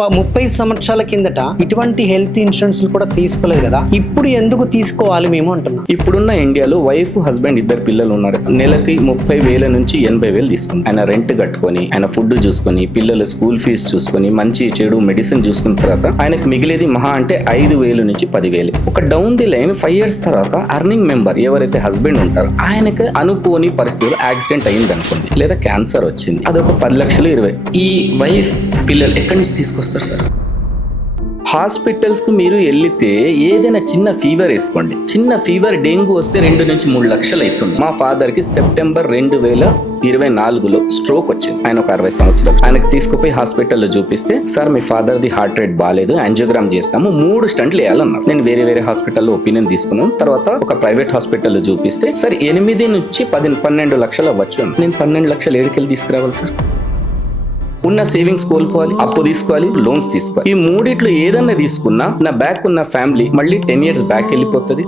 30 సంవత్సరాల కిందట ఇటువంటి హెల్త్ ఇన్సూరెన్స్ కూడా తీసుకోలేదు కదా, ఇప్పుడు ఎందుకు తీసుకోవాలి మేము అంటున్నాం. ఇప్పుడున్న ఇండియాలో వైఫ్ హస్బెండ్ 2 పిల్లలు ఉన్నారు. నెలకి 30,000 నుంచి 80,000 తీసుకుంది. ఆయన రెంట్ కట్టుకొని, ఆయన ఫుడ్ చూసుకొని, పిల్లల స్కూల్ ఫీజు చూసుకొని, మంచి చెడు మెడిసిన్ చూసుకున్న తర్వాత ఆయనకు మిగిలేది మహా అంటే 5,000 నుంచి 10,000. ఒక డౌన్ ది లైన్ 5 years తర్వాత అర్నింగ్ మెంబర్ ఎవరైతే హస్బెండ్ ఉంటారో ఆయనకు అనుకోని పరిస్థితుల్లో యాక్సిడెంట్ అయింది అనుకోండి, లేదా క్యాన్సర్ వచ్చింది, అదొక 10 లక్షలు 20. ఈ వైఫ్ పిల్లలు ఎక్కడి నుంచి తీసుకొస్తారు సార్? హాస్పిటల్స్ కు మీరు వెళ్తే ఏదైనా చిన్న ఫీవర్ వేసుకోండి, చిన్న ఫీవర్ డెంగ్యూ వస్తే 2 నుంచి 3 లక్షలు అవుతుంది. మా ఫాదర్ కి సెప్టెంబర్ 2024లో స్ట్రోక్ వచ్చింది. ఆయన ఒక 60 సంవత్సరాలు. ఆయనకు తీసుకుపోయి హాస్పిటల్లో చూపిస్తే, sir me father the heart rate బాగాలేదు, యాంజియోగ్రామ్ చేస్తాము, 3 స్టంట్లు వేయాలన్నారు. నేను వేరే హాస్పిటల్లో ఒపీనియన్ తీసుకున్నాను. తర్వాత ఒక ప్రైవేట్ హాస్పిటల్లో చూపిస్తే, సార్ 8 నుంచి 12 లక్షలు అవ్వచ్చు. నేను 12 లక్షలు ఏడుకెళ్ళి తీసుకురావాలి సార్? ఉన్న సేవింగ్స్ కోల్పోవాలి, అప్పు తీసుకోవాలి, లోన్స్ తీసుకోవాలి. ఈ మూడిట్లో ఏదన్నా తీసుకున్నా నా బ్యాక్ ఉన్న ఫ్యామిలీ మళ్ళీ 10 years బ్యాక్ వెళ్ళిపోతుంది.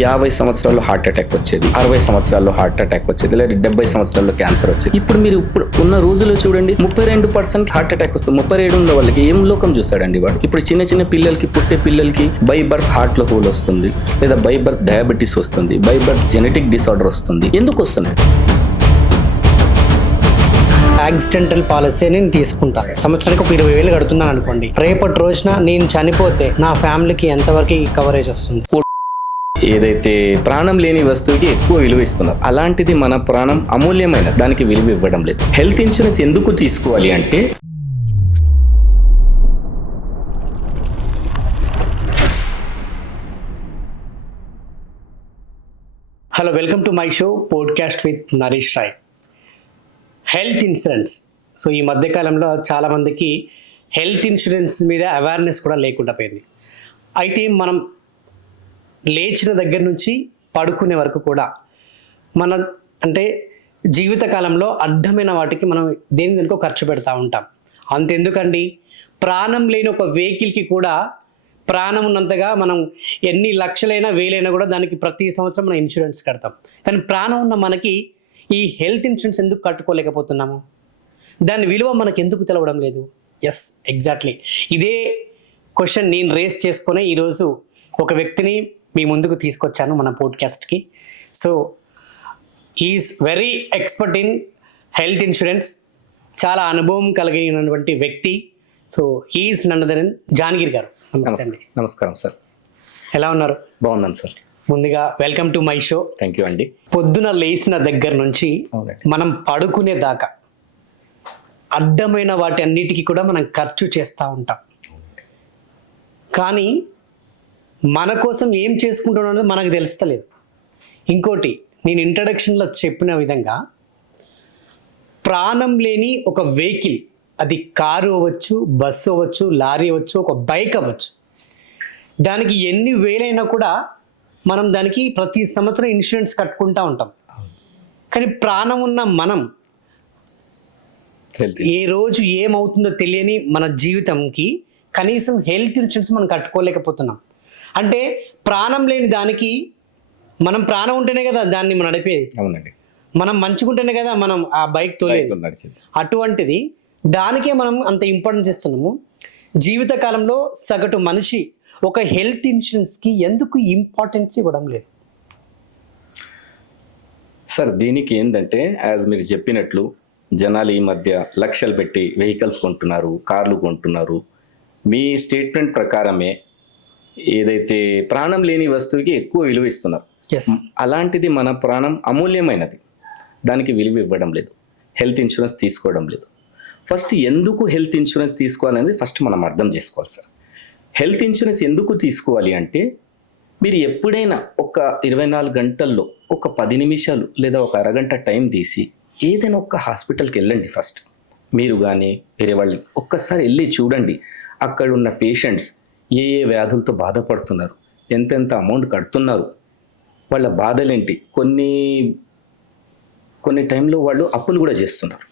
50 సంవత్సరాల్లో హార్ట్ అటాక్ వచ్చేది, 60 సంవత్సరాల్లో హార్ట్ అటాక్ వచ్చేది, లేదా 70 సంవత్సరాల్లో క్యాన్సర్ వచ్చేది. ఇప్పుడు మీరు ఉన్న రోజుల్లో చూడండి, 32% హార్ట్ అటాక్ వస్తుంది. 37 ఉన్న వాళ్ళకి ఏం లోకం చూస్తాడండి వాడు? ఇప్పుడు చిన్న పిల్లలకి, పుట్టే పిల్లలకి బై బర్త్ హార్ట్ లో హోల్ వస్తుంది, లేదా బై బర్త్ డయాబెటీస్ వస్తుంది, బై బర్త్ జెనెటిక్ డిసార్డర్ వస్తుంది. ఎందుకు వస్తున్నాయి? యాక్సిడెంటల్ పాలసీ నేను తీసుకుంటాను. సంవత్సరానికి ఒక 20,000 కడుతున్నాను అనుకోండి. రేపటి రోజున నేను చనిపోతే నా ఫ్యామిలీకి ఎంతవరకు కవరేజ్ వస్తుంది? ఏదైతే ప్రాణం లేని వస్తువుకి ఎక్కువ విలువ ఇస్తున్నారు, అలాంటిది మన ప్రాణం అమూల్యమైన దానికి విలువ ఇవ్వడం లేదు. హెల్త్ ఇన్సూరెన్స్ ఎందుకు తీసుకోవాలి అంటే, hello, welcome to my show podcast with Naresh Rai. Health insurance. So ఈ మధ్యకాలంలో చాలామందికి హెల్త్ ఇన్సూరెన్స్ మీద అవేర్నెస్ కూడా లేకుండా పోయింది. అయితే మనం లేచిన దగ్గర నుంచి పడుకునే వరకు కూడా అంటే జీవితకాలంలో అడ్డమైన వాటికి మనం దేనికో ఖర్చు పెడతా ఉంటాం. అంతెందుకండి, ప్రాణం లేని ఒక వెహికల్కి కూడా ప్రాణం ఉన్నంతగా మనం ఎన్ని లక్షలైనా వేలైనా కూడా దానికి ప్రతి సంవత్సరం మనం ఇన్సూరెన్స్ కడతాం. కానీ ప్రాణం ఉన్న మనకి ఈ హెల్త్ ఇన్సూరెన్స్ ఎందుకు కట్టుకోలేకపోతున్నాము? దాని విలువ మనకు ఎందుకు తెలవడం లేదు? ఎస్, ఎగ్జాక్ట్లీ ఇదే క్వశ్చన్ నేను రేస్ చేసుకునే ఈరోజు ఒక వ్యక్తిని మీ ముందుకు తీసుకొచ్చాను మన పోడ్కాస్ట్కి. So is very expert in health insurance, చాలా అనుభవం కలిగినటువంటి వ్యక్తి. So he's none other than Janagiri గారు. నమస్తే అండి. నమస్కారం సార్, ఎలా ఉన్నారు? బాగున్నాను సార్. ముందుగా welcome to my show. Thank you అండి. పొద్దున లేచిన దగ్గర నుంచి మనం పడుకునే దాకా అడ్డమైన వాటి అన్నిటికీ కూడా మనం ఖర్చు చేస్తూ ఉంటాం. కానీ మన కోసం ఏం చేసుకుంటున్నాం అనేది మనకు తెలుస్తలేదు. ఇంకోటి, నేను ఇంట్రడక్షన్లో చెప్పిన విధంగా ప్రాణం లేని ఒక వెహికల్, అది కారు అవ్వచ్చు, బస్సు అవ్వచ్చు, లారీ అవ్వచ్చు, ఒక బైక్ అవ్వచ్చు, దానికి ఎన్ని వేలైనా కూడా మనం దానికి ప్రతి సంవత్సరం ఇన్సూరెన్స్ కట్టుకుంటూ ఉంటాం. కానీ ప్రాణం ఉన్న మనం ఏ రోజు ఏమవుతుందో తెలియని మన జీవితంకి కనీసం హెల్త్ ఇన్సూరెన్స్ మనం కట్టుకోలేకపోతున్నాం. అంటే ప్రాణం లేని దానికి, మనం ప్రాణం ఉంటేనే కదా దాన్ని మనం నడిపేది. అవునండి. మనం మంచుకుంటేనే కదా మనం ఆ బైక్ తోలేది. అటువంటిది దానికే మనం అంత ఇంపార్టెన్స్ ఇస్తున్నాము. జీవితకాలంలో సగటు మనిషి ఒక హెల్త్ ఇన్సూరెన్స్కి ఎందుకు ఇంపార్టెన్స్ ఇవ్వడం లేదు? సార్, దీనికి ఏంటంటే, యాజ్ మీరు చెప్పినట్లు జనాలు ఈ మధ్య లక్షలు పెట్టి వెహికల్స్ కొంటున్నారు, కార్లు కొంటున్నారు. మీ స్టేట్మెంట్ ప్రకారమే ఏదైతే ప్రాణం లేని వస్తువుకి ఎక్కువ విలువ ఇస్తున్నారు, అలాంటిది మన ప్రాణం అమూల్యమైనది, దానికి విలువ ఇవ్వడం లేదు, హెల్త్ ఇన్సూరెన్స్ తీసుకోవడం లేదు. ఫస్ట్ ఎందుకు హెల్త్ ఇన్సూరెన్స్ తీసుకోవాలనేది ఫస్ట్ మనం అర్థం చేసుకోవాలి సార్. హెల్త్ ఇన్సూరెన్స్ ఎందుకు తీసుకోవాలి అంటే, మీరు ఎప్పుడైనా ఒక 24 గంటల్లో ఒక 10 నిమిషాలు లేదా ఒక అరగంట టైం తీసి ఏదైనా ఒక్క హాస్పిటల్కి వెళ్ళండి. ఫస్ట్ మీరు కానీ వేరే వాళ్ళు ఒక్కసారి వెళ్ళి చూడండి, అక్కడ ఉన్న పేషెంట్స్ ఏ వ్యాధులతో బాధపడుతున్నారు, ఎంతెంత అమౌంట్ కడుతున్నారు, వాళ్ళ బాధలేంటి. కొన్ని టైంలో వాళ్ళు అప్పులు కూడా చేస్తున్నారు.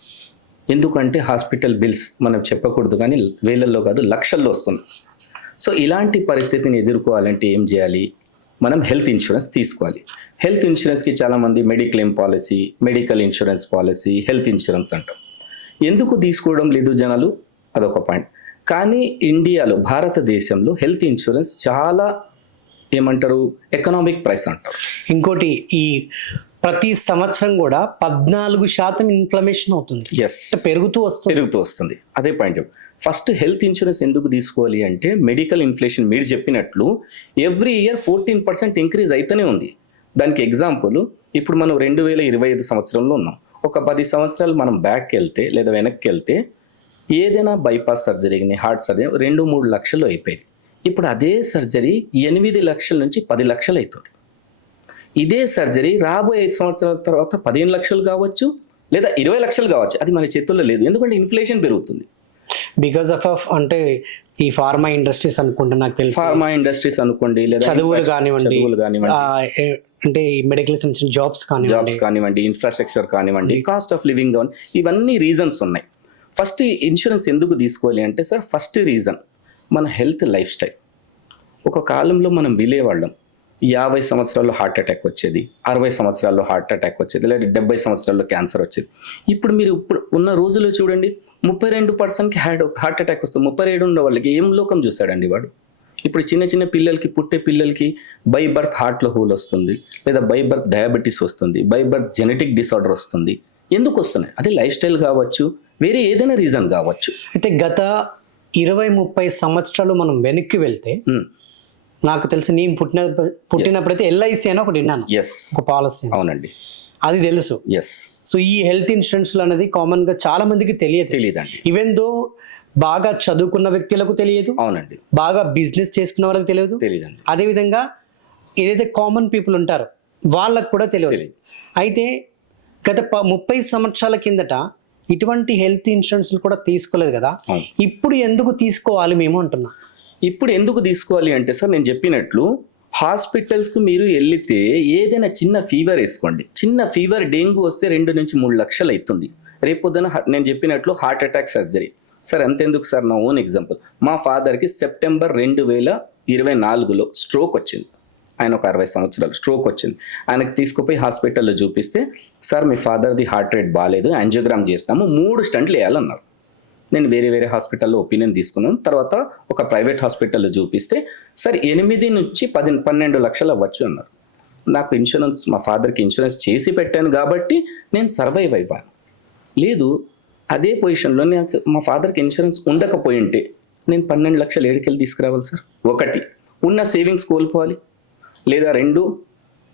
ఎందుకంటే హాస్పిటల్ బిల్స్ మనం చెప్పకూడదు, కానీ వేలల్లో కాదు లక్షల్లో వస్తుంది. సో ఇలాంటి పరిస్థితిని ఎదుర్కోవాలంటే ఏం చేయాలి? మనం హెల్త్ ఇన్సూరెన్స్ తీసుకోవాలి. హెల్త్ ఇన్సూరెన్స్కి చాలామంది mediclaim policy, medical insurance policy, health insurance అంటాం. ఎందుకు తీసుకోవడం లేదు జనాలు, అదొక పాయింట్. కానీ ఇండియాలో, భారతదేశంలో హెల్త్ ఇన్సూరెన్స్ చాలా ఏమంటారు, ఎకనామిక్ ప్రైస్ అంటారు. ఇంకోటి, ఈ ప్రతి సంవత్సరం కూడా 14% ఇన్ఫ్లమేషన్ అవుతుంది. ఎస్, పెరుగుతూ వస్తుంది. అదే పాయింట్. ఫస్ట్ హెల్త్ ఇన్సూరెన్స్ ఎందుకు తీసుకోవాలి అంటే, మెడికల్ ఇన్ఫ్లేషన్ మీరు చెప్పినట్లు ఎవ్రీ ఇయర్ 14% ఇంక్రీజ్ అయితేనే ఉంది. దానికి ఎగ్జాంపుల్, ఇప్పుడు మనం 2025 సంవత్సరంలో ఉన్నాం. ఒక 10 సంవత్సరాలు మనం బ్యాక్ వెళ్తే లేదా వెనక్కి వెళ్తే ఏదైనా బైపాస్ సర్జరీ కానీ హార్ట్ సర్జరీ 2-3 లక్షలు అయిపోయింది. ఇప్పుడు అదే సర్జరీ 8 లక్షల నుంచి 10 లక్షలు అవుతుంది. ఇదే సర్జరీ రాబోయే 5 సంవత్సరాల తర్వాత 15 లక్షలు కావచ్చు, లేదా 20 లక్షలు కావచ్చు. అది మన చేతుల్లో లేదు, ఎందుకంటే ఇన్ఫ్లేషన్ పెరుగుతుంది. బికాస్ ఆఫ్ అంటే ఈ ఫార్మా ఇండస్ట్రీస్ అనుకుంటే, నాకు తెలిసి ఫార్మా ఇండస్ట్రీస్ అనుకోండి, లేదా చదువులు కానివ్వండి, కానివ్వండి, అంటే ఈ మెడికల్ సంబంధించిన జాబ్స్ కానివ్వండి, ఇన్ఫ్రాస్ట్రక్చర్ కానివ్వండి, కాస్ట్ ఆఫ్ లివింగ్ కానివ్వండి, ఇవన్నీ రీజన్స్ ఉన్నాయి. ఫస్ట్ ఇన్సూరెన్స్ ఎందుకు తీసుకోవాలి అంటే సార్, ఫస్ట్ రీజన్ మన హెల్త్ లైఫ్ స్టైల్. ఒక కాలంలో మనం విలేవాళ్ళం, 50 సంవత్సరాల్లో హార్ట్ అటాక్ వచ్చేది, 60 సంవత్సరాల్లో హార్ట్ అటాక్ వచ్చేది, లేదా 70 సంవత్సరాల్లో క్యాన్సర్ వచ్చేది. ఇప్పుడు మీరు ఇప్పుడు ఉన్న రోజుల్లో చూడండి, 32%కి హార్ట్ అటాక్ వస్తుంది. 37 ఉన్న వాళ్ళకి ఏం లోకం చూస్తాడండి వాడు. ఇప్పుడు చిన్న పిల్లలకి, పుట్టే పిల్లలకి బై బర్త్ హార్ట్లో హోల్ వస్తుంది, లేదా బై బర్త్ డయాబెటీస్ వస్తుంది, బై బర్త్ జెనెటిక్ డిసార్డర్ వస్తుంది. ఎందుకు వస్తున్నాయి? అదే లైఫ్ స్టైల్ కావచ్చు, వేరే ఏదైనా రీజన్ కావచ్చు. అయితే గత 20-30 సంవత్సరాలు మనం వెనక్కి వెళ్తే, నాకు తెలిసి నేను పుట్టినప్పుడైతే ఎల్ఐసి అని ఒకటి విన్నాను, ఒక పాలసీ. అవునండి, అది తెలుసు. సో ఈ హెల్త్ ఇన్సూరెన్స్ అనేది కామన్ గా చాలా మందికి తెలియదండి. ఈవెన్ దో బాగా చదువుకున్న వ్యక్తులకు తెలియదు. అవునండి, బాగా బిజినెస్ చేసుకున్న వాళ్ళకి తెలియదండి. అదే విధంగా ఏదైతే కామన్ పీపుల్ ఉంటారో వాళ్ళకు కూడా తెలియదు. అయితే గత 30 సంవత్సరాల కిందట ఇటువంటి హెల్త్ ఇన్సూరెన్స్ కూడా తీసుకోలేదు కదా, ఇప్పుడు ఎందుకు తీసుకోవాలి మేము అంటున్నా. ఇప్పుడు ఎందుకు తీసుకోవాలి అంటే సార్, నేను చెప్పినట్లు హాస్పిటల్స్కి మీరు వెళితే ఏదైనా చిన్న ఫీవర్ వేసుకోండి, చిన్న ఫీవర్ డెంగ్యూ వస్తే 2-3 లక్షలు అవుతుంది. రేపొద్దున నేను చెప్పినట్లు హార్ట్ అటాక్ సర్జరీ. సార్ అంతెందుకు సార్, నా ఓన్ ఎగ్జాంపుల్, మా ఫాదర్కి సెప్టెంబర్ 2024లో స్ట్రోక్ వచ్చింది. ఆయన ఒక 60 సంవత్సరాలు స్ట్రోక్ వచ్చింది. ఆయనకు తీసుకుపోయి హాస్పిటల్లో చూపిస్తే, సార్ మీ ఫాదర్ది హార్ట్ రేట్ బాగాలేదు, యాంజియోగ్రామ్ చేస్తాము, 3 స్టంట్లు వేయాలన్నారు. నేను వేరే హాస్పిటల్లో ఒపీనియన్ తీసుకున్నాను. తర్వాత ఒక ప్రైవేట్ హాస్పిటల్లో చూపిస్తే, సార్ 8 నుంచి 12 లక్షలు అవ్వచ్చు అన్నారు. నాకు ఇన్సూరెన్స్, మా ఫాదర్కి ఇన్సూరెన్స్ చేసి పెట్టాను కాబట్టి నేను సర్వైవ్ అయిపోయాను. లేదు, అదే పొజిషన్లో నాకు మా ఫాదర్కి ఇన్సూరెన్స్ ఉండకపోయి ఉంటే నేను 12 లక్షలు ఏడుకెళ్ళి తీసుకురావాలి సార్. 1 ఉన్న సేవింగ్స్ కోల్పోవాలి, లేదా 2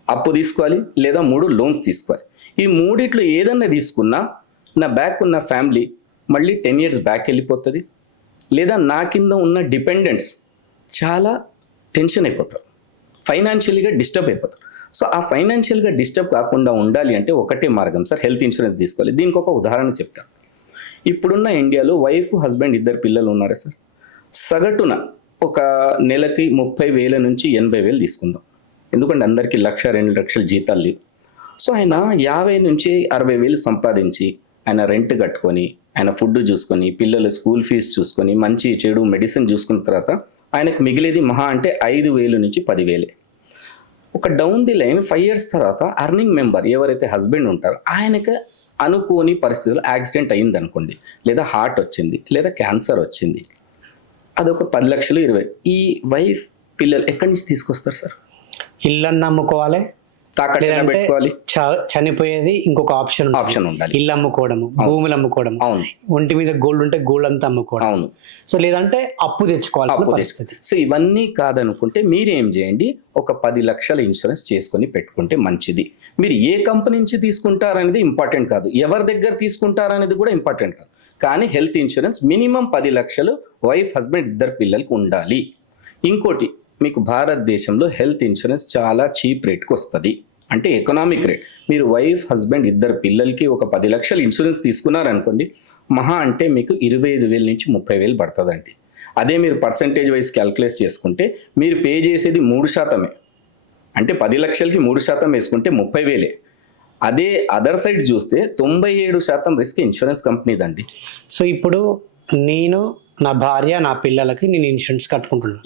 అప్పు తీసుకోవాలి, లేదా 3 లోన్స్ తీసుకోవాలి. ఈ 3 ఏదన్నా తీసుకున్నా నా బ్యాక్ ఉన్న ఫ్యామిలీ మళ్ళీ 10 years బ్యాక్ వెళ్ళిపోతుంది, లేదా నా కింద ఉన్న డిపెండెంట్స్ చాలా టెన్షన్ అయిపోతారు, ఫైనాన్షియల్గా డిస్టర్బ్ అయిపోతారు. సో ఆ ఫైనాన్షియల్గా డిస్టర్బ్ కాకుండా ఉండాలి అంటే ఒకటే మార్గం సార్, హెల్త్ ఇన్సూరెన్స్ తీసుకోవాలి. దీనికి ఒక ఉదాహరణ చెప్తాను. ఇప్పుడున్న ఇండియాలో వైఫ్ హస్బెండ్ 2 పిల్లలు ఉన్నారా సార్, సగటున ఒక నెలకి 30,000 నుంచి 80,000 తీసుకుందాం. ఎందుకంటే అందరికీ 1-2 లక్షల జీతాలు లేవు. సో ఆయన 50 నుంచి 60,000 సంపాదించి, ఆయన రెంట్ కట్టుకొని, ఆయన ఫుడ్ చూసుకొని, పిల్లల స్కూల్ ఫీజు చూసుకొని, మంచి చెడు మెడిసిన్ చూసుకున్న తర్వాత ఆయనకు మిగిలేది మహా అంటే 5,000 నుంచి 10,000. ఒక డౌన్ ది లైన్ 5 years తర్వాత అర్నింగ్ మెంబర్ ఎవరైతే హస్బెండ్ ఉంటారో ఆయనకు అనుకోని పరిస్థితుల్లో యాక్సిడెంట్ అయింది అనుకోండి, లేదా హార్ట్ వచ్చింది, లేదా క్యాన్సర్ వచ్చింది, అదొక 10 లక్షలు 20. ఈ వైఫ్ పిల్లలు ఎక్కడి నుంచి తీసుకొస్తారు సార్? ఇళ్ళని అమ్ముకోవాలి, పెట్టుకోవాలి, చనిపోయేది ఇంకొక ఆప్షన్ ఉండాలి. ఇల్లు అమ్ముకోవడము, భూములు అమ్ముకోవడం, ఒంటి మీద గోల్డ్ ఉంటే గోల్డ్ అంతా అమ్ముకోవడం. అవును. సో లేదంటే అప్పు తెచ్చుకోవాల్సిన పరిస్థితి. సో ఇవన్నీ కాదనుకుంటే మీరేం చేయండి, ఒక 10 లక్షల ఇన్సూరెన్స్ చేసుకొని పెట్టుకుంటే మంచిది. మీరు ఏ కంపెనీ నుంచి తీసుకుంటారనేది ఇంపార్టెంట్ కాదు, ఎవరి దగ్గర తీసుకుంటారనేది కూడా ఇంపార్టెంట్ కాదు. కానీ హెల్త్ ఇన్సూరెన్స్ మినిమం 10 లక్షలు వైఫ్ హస్బెండ్ 2 పిల్లలకి ఉండాలి. ఇంకోటి, మీకు భారతదేశంలో హెల్త్ ఇన్సూరెన్స్ చాలా చీప్ రేట్కి వస్తుంది, అంటే ఎకనామిక్ రేట్. మీరు వైఫ్ హస్బెండ్ 2 పిల్లలకి ఒక 10 లక్షలు ఇన్సూరెన్స్ తీసుకున్నారనుకోండి, మహా అంటే మీకు 25,000 నుంచి 30,000 పడుతుందండి. అదే మీరు పర్సంటేజ్ వైజ్ క్యాల్కులేట్ చేసుకుంటే మీరు పే చేసేది 3%. అంటే 10 లక్షలకి 3% వేసుకుంటే 30,000. అదే అదర్ సైడ్ చూస్తే 97% రిస్క్ ఇన్సూరెన్స్ కంపెనీదండి. సో ఇప్పుడు నేను, నా భార్య, నా పిల్లలకి నేను ఇన్సూరెన్స్ కట్టుకుంటున్నాను.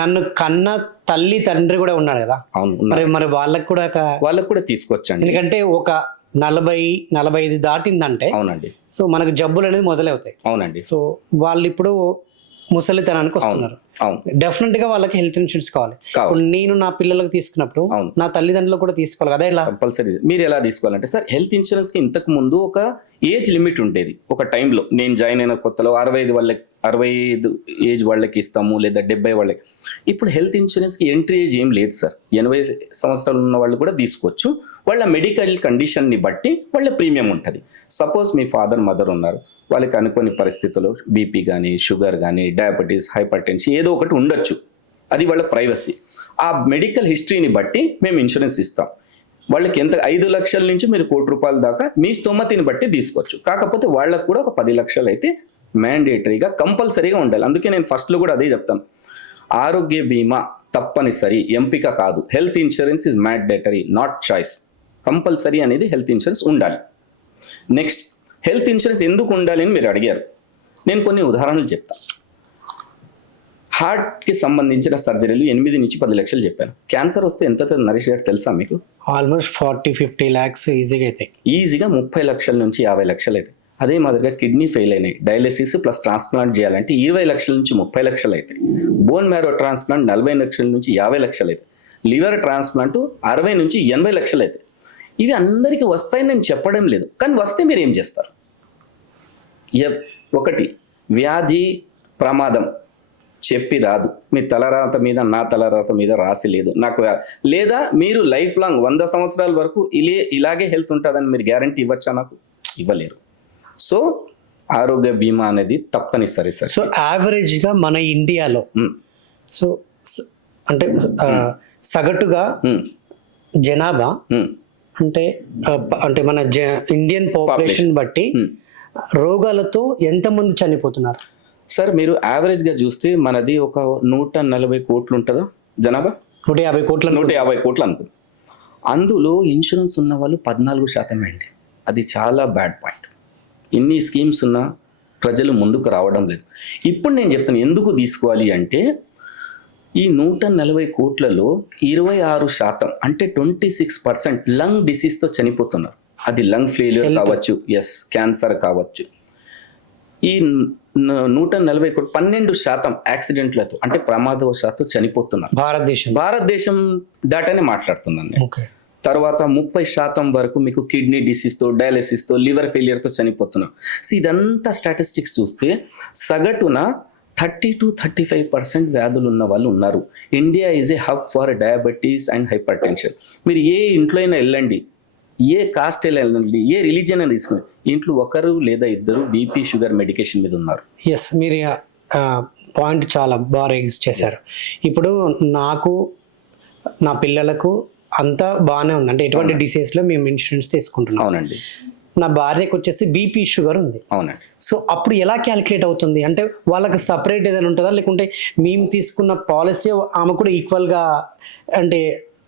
నన్ను కన్న తల్లి తండ్రి కూడా ఉన్నాడు కదా, మరి వాళ్ళకి కూడా తీసుకోవచ్చండి. ఎందుకంటే ఒక 40-45 దాటిందంటే అవునండి, సో మనకు జబ్బులు అనేది మొదలవుతాయి. అవునండి, సో వాళ్ళు ఇప్పుడు ముసలితనానికి వస్తున్నారు. అవును, డెఫినెట్ గా వాళ్ళకి హెల్త్ ఇన్సూరెన్స్ కావాలి. కావాలి. ఇప్పుడు నేను నా పిల్లలకు తీసుకున్నప్పుడు అవును. నా తల్లిదండ్రులు కూడా తీసుకోవాలి కదా. ఇలా కంపల్సరీ. మీరు ఎలా తీసుకోవాలంటే సార్, హెల్త్ ఇన్సూరెన్స్ కి ఇంతకు ముందు ఒక ఏజ్ లిమిట్ ఉండేది. ఒక టైంలో నేను జాయిన్ అయిన కొత్తలో 65 ఏజ్ వాళ్ళకి ఇస్తాము, లేదా 70 వాళ్ళకి. ఇప్పుడు హెల్త్ ఇన్సూరెన్స్ కి ఎంట్రీ ఏజ్ ఏం లేదు సార్. 80 సంవత్సరాలు ఉన్న వాళ్ళు కూడా తీసుకోవచ్చు. వాళ్ళ మెడికల్ కండిషన్ని బట్టి వాళ్ళ ప్రీమియం ఉంటుంది. సపోజ్ మీ ఫాదర్ మదర్ ఉన్నారు, వాళ్ళకి అనుకోని పరిస్థితుల్లో బీపీ కానీ, షుగర్ కానీ, డయాబెటీస్, హైపర్ టెన్షన్ ఏదో ఒకటి ఉండొచ్చు. అది వాళ్ళ ప్రైవసీ. ఆ మెడికల్ హిస్టరీని బట్టి మేము ఇన్సూరెన్స్ ఇస్తాం. వాళ్ళకి ఎంత 5 లక్షల నుంచి మీరు ₹1,00,00,000 దాకా మీ స్తోమతిని బట్టి తీసుకోవచ్చు. కాకపోతే వాళ్ళకు కూడా ఒక 10 లక్షలు అయితే మ్యాండేటరీగా కంపల్సరీగా ఉండాలి. అందుకే నేను ఫస్ట్లో కూడా అదే చెప్తాను, ఆరోగ్య బీమా తప్పనిసరి, ఎంపిక కాదు. Health insurance is mandatory, not choice. Compulsory అనేది హెల్త్ ఇన్సూరెన్స్ ఉండాలి. నెక్స్ట్, హెల్త్ ఇన్సూరెన్స్ ఎందుకు ఉండాలి అని మీరు అడిగారు. నేను కొన్ని ఉదాహరణలు చెప్తాను. హార్ట్కి సంబంధించిన సర్జరీలు 8 నుంచి 10 లక్షలు చెప్పాను. క్యాన్సర్ వస్తే ఎంత నరేష్ గారు తెలుసా మీకు? ఆల్మోస్ట్ 40-50 lakhs ఈజీగా అవుతాయి. ఈజీగా 30 లక్షల నుంచి 50 లక్షలు అవుతాయి. అదే మాదిరిగా కిడ్నీ ఫెయిల్ అయినాయి, డయాలిసిస్ ప్లస్ ట్రాన్స్ప్లాంట్ చేయాలంటే 20 లక్షల నుంచి 30 లక్షలు అవుతాయి. బోన్ మ్యారో ట్రాన్స్ప్లాంట్ 40 లక్షల నుంచి 50 లక్షలు అవుతాయి. లివర్ ట్రాన్స్ప్లాంట్ 60 నుంచి 80 లక్షలు అవుతాయి. ఇవి అందరికీ వస్తాయని నేను చెప్పడం లేదు, కానీ వస్తే మీరు ఏం చేస్తారు? ఒకటి, వ్యాధి ప్రమాదం చెప్పి రాదు. మీ తలరాత మీద, నా తలరాత మీద రాసి లేదు నాకు, లేదా మీరు లైఫ్ లాంగ్ 100 సంవత్సరాల వరకు ఇలాగే హెల్త్ ఉంటుందని మీరు గ్యారంటీ ఇవ్వచ్చా? నాకు ఇవ్వలేరు. సో ఆరోగ్య బీమా అనేది తప్పనిసరి సార్. సో యావరేజ్ గా మన ఇండియాలో సో అంటే సగటుగా జనాభా అంటే మన ఇండియన్ పాపులేషన్ బట్టి రోగాలతో ఎంతమంది చనిపోతున్నారు సార్? మీరు యావరేజ్గా చూస్తే మనది ఒక 140 కోట్లు ఉంటుందా జనాభా? 150 కోట్లు అనుకో. అందులో ఇన్సూరెన్స్ ఉన్న వాళ్ళు 14% అండి. అది చాలా బ్యాడ్ పాయింట్. ఇన్ని స్కీమ్స్ ఉన్నా ప్రజలు ముందుకు రావడం లేదు. ఇప్పుడు నేను చెప్తాను ఎందుకు తీసుకోవాలి అంటే, ఈ 140 కోట్లలో 26% అంటే 26% లంగ్ డిసీజ్తో చనిపోతున్నారు. అది లంగ్ ఫెయిల్యూర్ కావచ్చు, క్యాన్సర్ కావచ్చు. ఈ 140 కోట్లు 12% యాక్సిడెంట్లతో అంటే ప్రమాదవశాత్తు చనిపోతున్నారు. భారతదేశం దాటనే మాట్లాడుతున్నాను నేను. తర్వాత 30% వరకు మీకు కిడ్నీ డిసీజ్తో, డయాలిసిస్తో, లివర్ ఫెయిలియర్తో చనిపోతున్నారు. సో ఇదంతా స్టాటిస్టిక్స్ చూస్తే సగటున 30-35% వ్యాధులు ఉన్న వాళ్ళు ఉన్నారు. India is a hub for diabetes and hyper tension. మీరు ఏ ఇంట్లో అయినా వెళ్ళండి, ఏ కాస్ట్ అయినా వెళ్ళండి, ఏ రిలీజియన్ అయినా తీసుకుని, ఇంట్లో ఒకరు లేదా ఇద్దరు బీపీ, షుగర్ మెడికేషన్ మీద ఉన్నారు. మీరు పాయింట్ చాలా బాగా రేజ్ చేశారు. ఇప్పుడు నాకు, నా పిల్లలకు అంతా బాగానే ఉంది, అంటే ఎటువంటి డిసీజ్లో మేము ఇన్సూరెన్స్ తీసుకుంటున్నాం. అవునండి. నా భార్యకు వచ్చేసి బీపీ, షుగర్ ఉంది. అవునండి. సో అప్పుడు ఎలా క్యాలిక్యులేట్ అవుతుంది? అంటే వాళ్ళకి సపరేట్ ఏదైనా ఉంటుందా, లేకుంటే మేము తీసుకున్న పాలసీ ఆమె కూడా ఈక్వల్గా, అంటే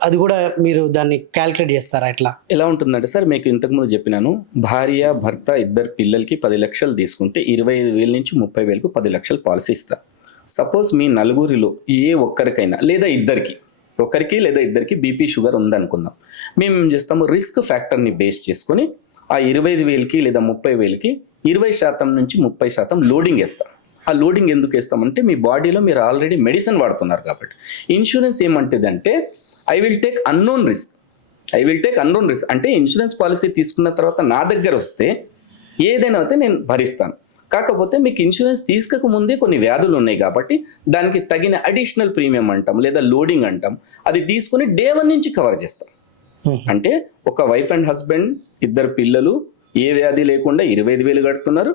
అది కూడా మీరు దాన్ని క్యాలిక్యులేట్ చేస్తారా? ఎలా ఉంటుందంటే సార్, మీకు ఇంతకుముందు చెప్పినాను, భార్య భర్త ఇద్దరు పిల్లలకి 10 లక్షలు తీసుకుంటే 25,000 నుంచి 30,000కు 10 లక్షలు పాలసీ ఇస్తారు. సపోజ్ మీ నలుగురిలో ఏ ఒక్కరికైనా లేదా ఇద్దరికి బీపీ, షుగర్ ఉందనుకుందాం. మేము ఏం చేస్తాము, రిస్క్ ఫ్యాక్టర్ని బేస్ చేసుకొని ఆ 25,000కి లేదా 30,000కి 20% నుంచి 30% లోడింగ్ వేస్తాం. ఆ లోడింగ్ ఎందుకు వేస్తామంటే, మీ బాడీలో మీరు ఆల్రెడీ మెడిసిన్ వాడుతున్నారు కాబట్టి. ఇన్సూరెన్స్ ఏమంటుందంటే, I will take unknown risk అంటే ఇన్సూరెన్స్ పాలసీ తీసుకున్న తర్వాత నా దగ్గర వస్తే ఏదైనా అయితే నేను భరిస్తాను. కాకపోతే మీకు ఇన్సూరెన్స్ తీసుకోక ముందే కొన్ని వ్యాధులు ఉన్నాయి కాబట్టి దానికి తగిన అడిషనల్ ప్రీమియం అంటాం, లేదా లోడింగ్ అంటాం. అది తీసుకుని డే 1 నుంచి కవర్ చేస్తాం. అంటే ఒక వైఫ్ అండ్ హస్బెండ్, ఇద్దరు పిల్లలు, ఏ వ్యాధి లేకుండా 25,000 కడుతున్నారు.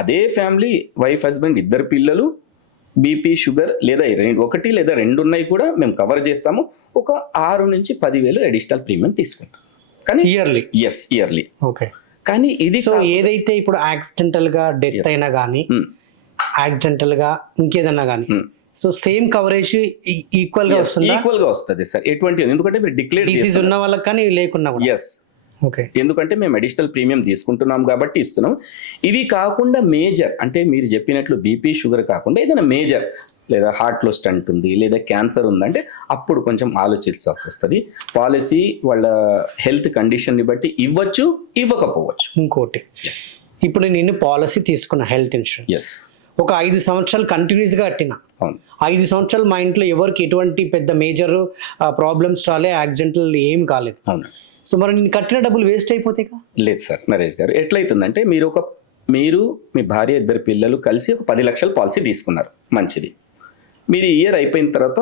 అదే ఫ్యామిలీ, వైఫ్ హస్బెండ్, ఇద్దరు పిల్లలు, బీపీ, షుగర్ లేదా 1 లేదా 2 ఉన్నాయి కూడా మేము కవర్ చేస్తాము. ఒక 6 నుంచి 10,000 అడిషనల్ ప్రీమియం తీసుకుంటాం. కానీ ఇయర్లీ. ఓకే. కానీ ఇది ఏదైతే ఇప్పుడు యాక్సిడెంటల్ గా డెత్ అయినా కానీ, యాక్సిడెంటల్ గా ఇంకేదన్నా కానీ, సో సేమ్ కవరేజ్ ఈక్వల్ గా వస్తుంది సార్. ఎటువంటి, ఎందుకంటే మీరు డిక్లేర్ డిసీజ్ ఉన్న వాళ్ళకి కానీ లేకున్నా కూడా. ఓకే. ఎందుకంటే మేము అడిషనల్ ప్రీమియం తీసుకుంటున్నాం కాబట్టి ఇస్తున్నాం. ఇవి కాకుండా మేజర్ అంటే మీరు చెప్పినట్లు బీపీ షుగర్ కాకుండా ఏదైనా మేజర్ లేదా హార్ట్లో స్టంట్ ఉంది లేదా క్యాన్సర్ ఉందంటే అప్పుడు కొంచెం ఆలోచించాల్సి వస్తుంది. పాలసీ వాళ్ళ హెల్త్ కండిషన్ని బట్టి ఇవ్వచ్చు, ఇవ్వకపోవచ్చు. ఇంకోటి, ఇప్పుడు నేను పాలసీ తీసుకున్న హెల్త్ ఇన్సూరెన్స్ ఎస్, ఒక 5 సంవత్సరాలు కంటిన్యూస్గా కట్టిన. అవును. 5 సంవత్సరాలు మా ఇంట్లో ఎవరికి ఎటువంటి పెద్ద మేజర్ ప్రాబ్లమ్స్ రాలే, యాక్సిడెంటల్ ఏం కాలేదు. అవును. సో మరి నేను కట్టిన డబ్బులు వేస్ట్ అయిపోతాయి కదా? లేదు సార్ నరేష్ గారు, ఎట్లయితుందంటే మీరు మీ భార్య 2 పిల్లలు కలిసి ఒక 10 లక్షల పాలసీ తీసుకున్నారు, మంచిది. మీరు ఇయర్ అయిపోయిన తర్వాత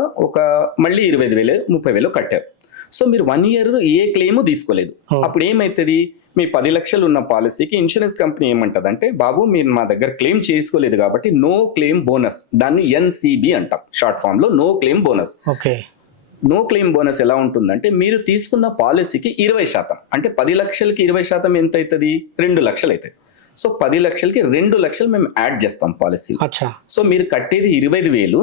మళ్ళీ 25,000 30,000 కట్టారు. సో మీరు 1 ఇయర్ ఏ క్లెయిమ్ తీసుకోలేదు. అప్పుడు ఏమవుతుంది, మీ 10 లక్షలు ఉన్న పాలసీకి ఇన్సూరెన్స్ కంపెనీ ఏమంటదంటే, బాబు మీరు మా దగ్గర క్లెయిమ్ చేసుకోలేదు కాబట్టి నో క్లెయిమ్ బోనస్, దాన్ని ఎన్సిబి అంటాం షార్ట్ ఫామ్ లో, no claim bonus. Okay. No claim bonus ఎలా ఉంటుందంటే, మీరు తీసుకున్న పాలసీకి 20%, అంటే 10 లక్షలకి 20% ఎంత అవుతుంది, 2 లక్షలు అవుతుంది. సో 10 లక్షలకి 2 లక్షలు మేము యాడ్ చేస్తాం పాలసీ. అచ్చా. సో మీరు కట్టేది 25,000,